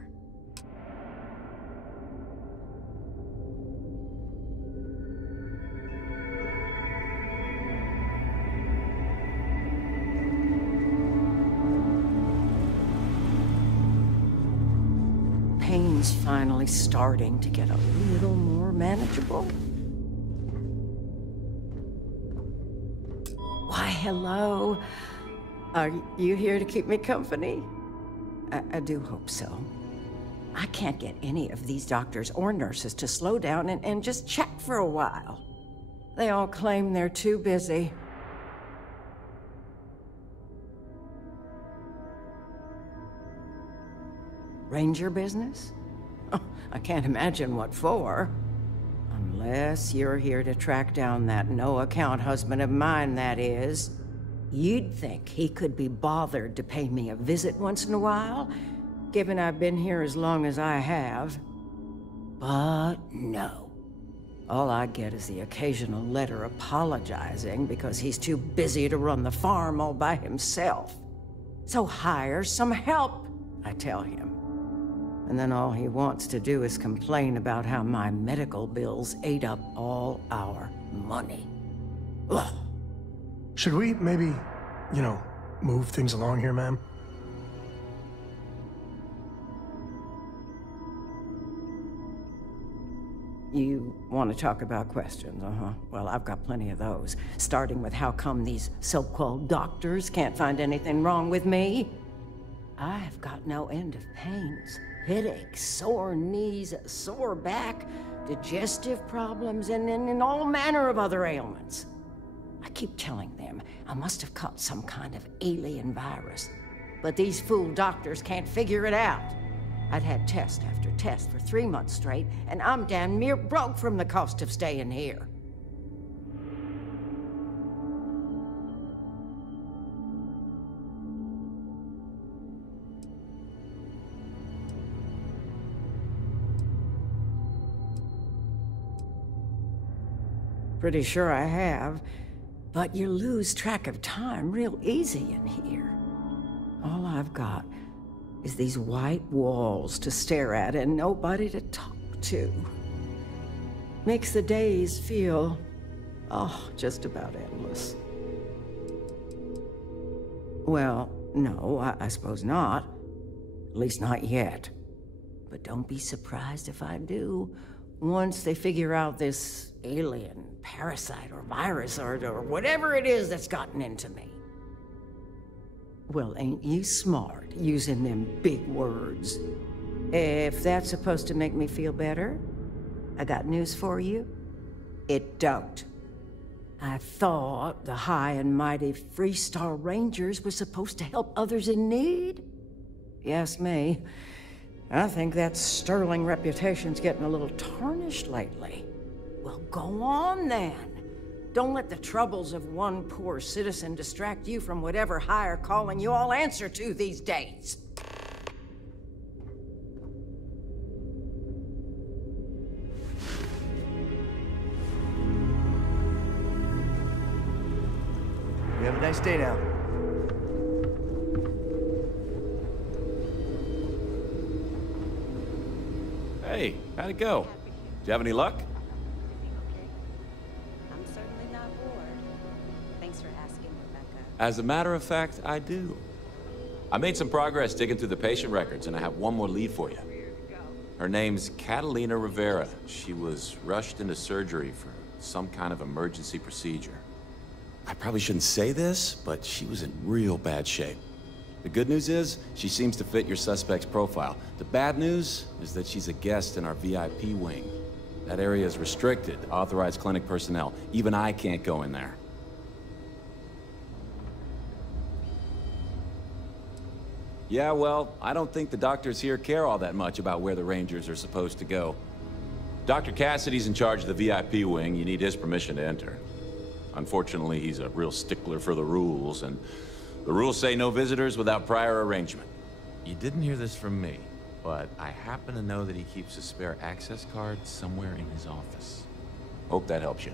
Pain's finally starting to get a little more manageable. Why, hello. Are you here to keep me company? I do hope so. I can't get any of these doctors or nurses to slow down and just chat for a while. They all claim they're too busy. Ranger business? Oh, I can't imagine what for. Unless you're here to track down that no-account husband of mine, that is. You'd think he could be bothered to pay me a visit once in a while, given I've been here as long as I have. But no. All I get is the occasional letter apologizing because he's too busy to run the farm all by himself. So hire some help, I tell him. And then all he wants to do is complain about how my medical bills ate up all our money. Ugh. Should we maybe, move things along here, ma'am? You want to talk about questions, Well, I've got plenty of those. Starting with how come these so-called doctors can't find anything wrong with me? I've got no end of pains. Headaches, sore knees, a sore back, digestive problems, and all manner of other ailments. I keep telling them I must have caught some kind of alien virus, but these fool doctors can't figure it out. I'd had test after test for 3 months straight, and I'm damn near broke from the cost of staying here. Pretty sure I have, but you lose track of time real easy in here. All I've got is these white walls to stare at and nobody to talk to. Makes the days feel, just about endless. Well, no, I suppose not. At least not yet. But don't be surprised if I do. Once they figure out this alien parasite or virus or whatever it is that's gotten into me. Well, ain't you smart using them big words? If that's supposed to make me feel better, I got news for you. It don't. I thought the high and mighty Freestar Rangers were supposed to help others in need. You ask me, I think that sterling reputation's getting a little tarnished lately. Well, go on then. Don't let the troubles of one poor citizen distract you from whatever higher calling you all answer to these days. You have a nice day now. Hey, how'd it go? Did you have any luck? I'm certainly not bored. Thanks for asking, Rebecca. As a matter of fact, I do. I made some progress digging through the patient records, and I have one more lead for you. Her name's Catalina Rivera. She was rushed into surgery for some kind of emergency procedure. I probably shouldn't say this, but she was in real bad shape. The good news is, she seems to fit your suspect's profile. The bad news is that she's a guest in our VIP wing. That area is restricted to authorized clinic personnel. Even I can't go in there. Yeah, well, I don't think the doctors here care all that much about where the Rangers are supposed to go. Dr. Cassidy's in charge of the VIP wing. You need his permission to enter. Unfortunately, he's a real stickler for the rules, and the rules say no visitors without prior arrangement. You didn't hear this from me, but I happen to know that he keeps a spare access card somewhere in his office. Hope that helps you.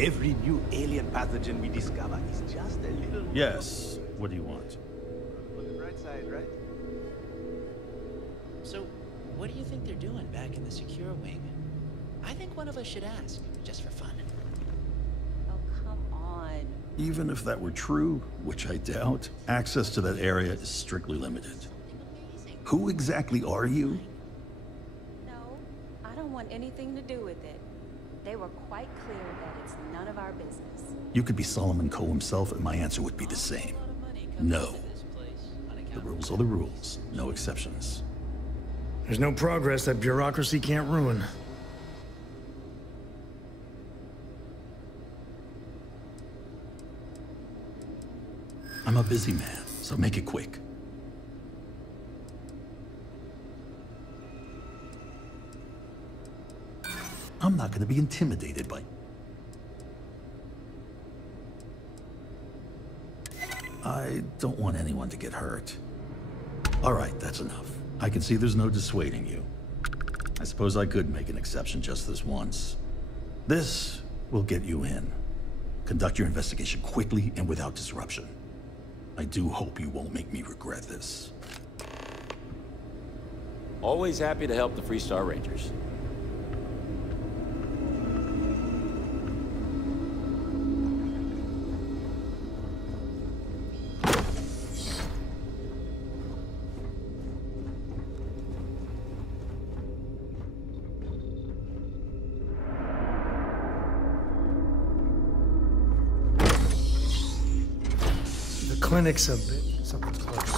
Every new alien pathogen we discover is just a little... Yes. What do you want? On the bright side, right? So, what do you think they're doing back in the secure wing? I think one of us should ask, just for fun. Oh, come on. Even if that were true, which I doubt, access to that area is strictly limited. Who exactly are you? No, I don't want anything to do with it. They were quite clear that it's none of our business. You could be Solomon Coe himself, and my answer would be the same. No. The rules are the rules. No exceptions. There's no progress that bureaucracy can't ruin. I'm a busy man, so make it quick. I'm not going to be intimidated by... I don't want anyone to get hurt. All right, that's enough. I can see there's no dissuading you. I suppose I could make an exception just this once. This will get you in. Conduct your investigation quickly and without disruption. I do hope you won't make me regret this. Always happy to help the Freestar Rangers. Clinic's a bit... something's close.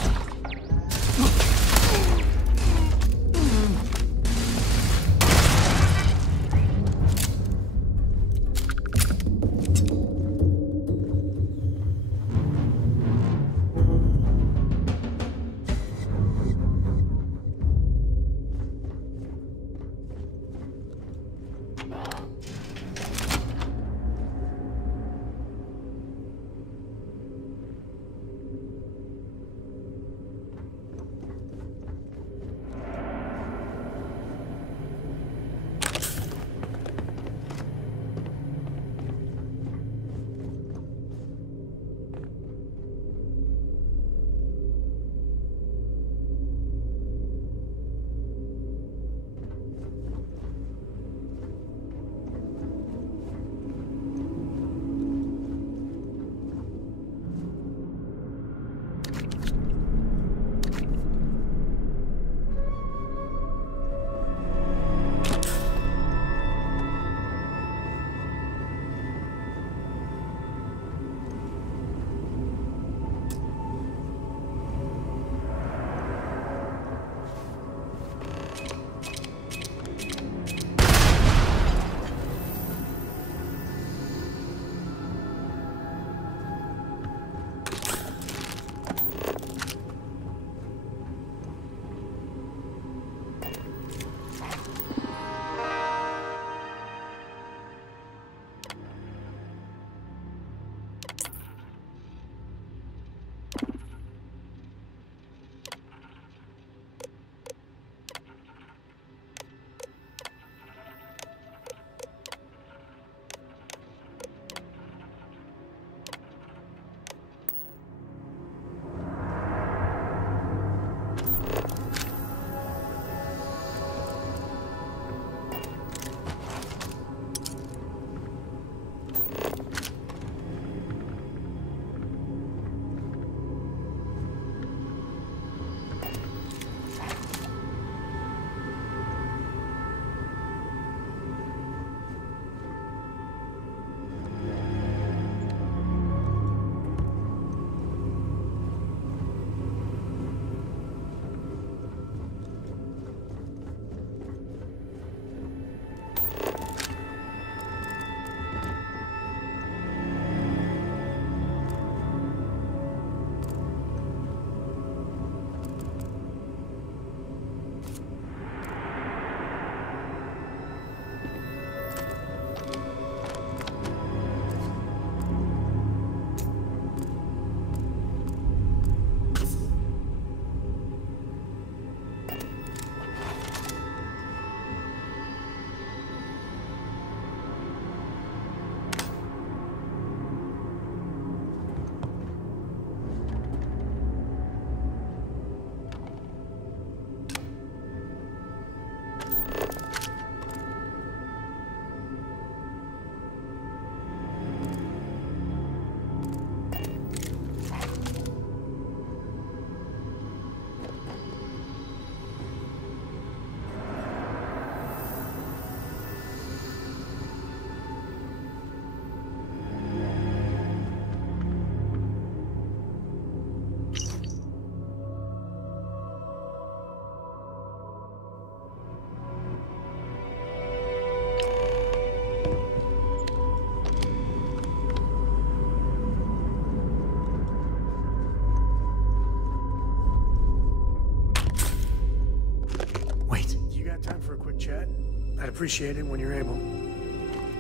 I'd appreciate it when you're able.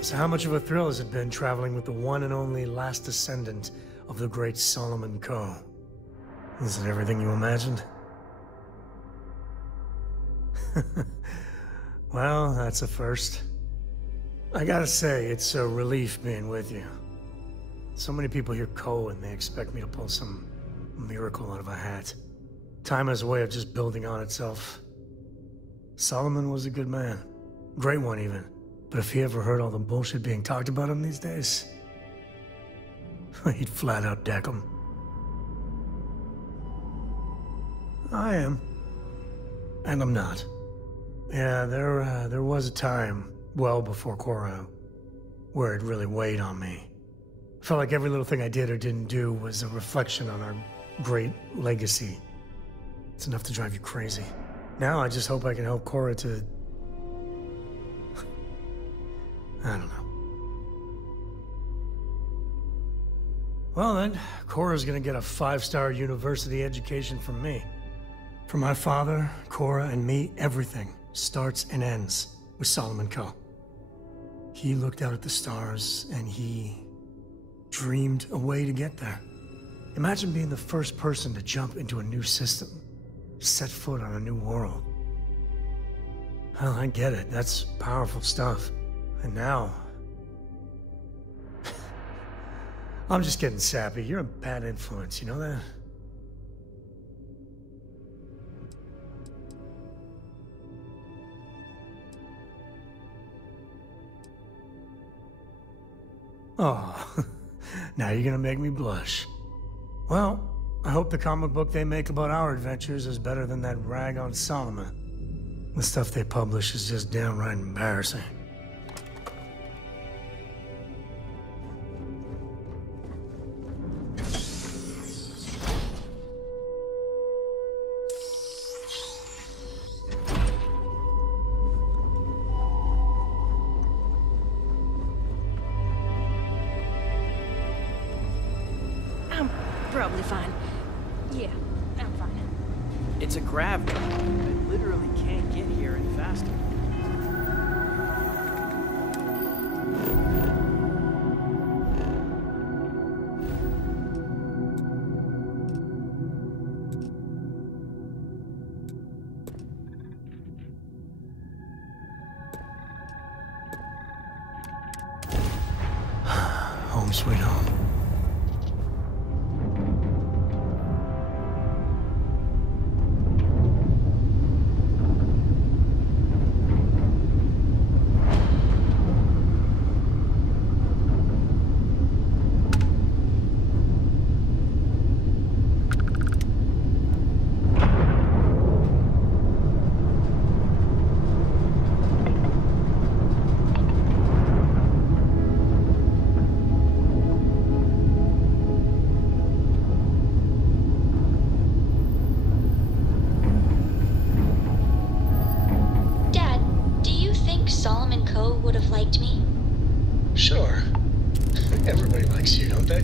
So how much of a thrill has it been traveling with the one and only last descendant of the great Solomon Coe? Is it everything you imagined? Well, that's a first. I gotta say, it's a relief being with you. So many people hear Coe and they expect me to pull some miracle out of a hat. Time has a way of just building on itself. Solomon was a good man. Great one, even. But if he ever heard all the bullshit being talked about him these days, he'd flat out deck him. I am. And I'm not. Yeah, there was a time, well before Cora, where it really weighed on me. I felt like every little thing I did or didn't do was a reflection on our great legacy. It's enough to drive you crazy. Now I just hope I can help Cora to... I don't know. Well then, Cora's gonna get a 5-star university education from me. For my father, Cora, and me, everything starts and ends with Solomon Coe. He looked out at the stars and he dreamed a way to get there. Imagine being the first person to jump into a new system, set foot on a new world. Well, I get it. That's powerful stuff. And now... I'm just getting sappy. You're a bad influence, you know that? Oh, now you're gonna make me blush. Well, I hope the comic book they make about our adventures is better than that rag on Solomon. The stuff they publish is just downright embarrassing. Probably fine. Yeah, I'm fine. It's a grav truck. I literally can't get here any faster. Home sweet home. Solomon Coe would have liked me? Sure. Everybody likes you, don't they?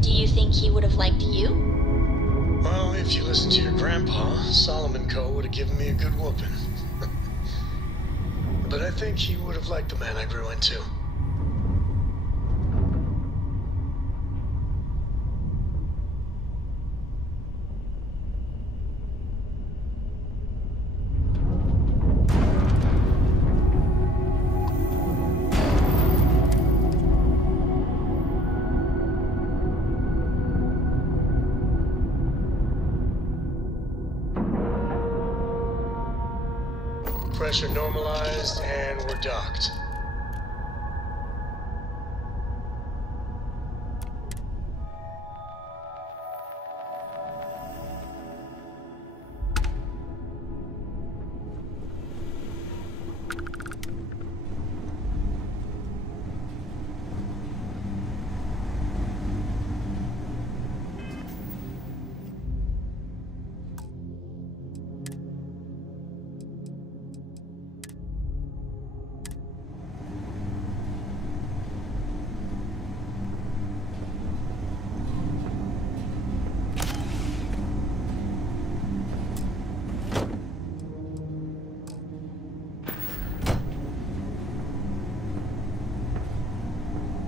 Do you think he would have liked you? Well, if you listen to your grandpa, Solomon Coe would have given me a good whooping. But I think he would have liked the man I grew into. Pressure normalized, and we're docked.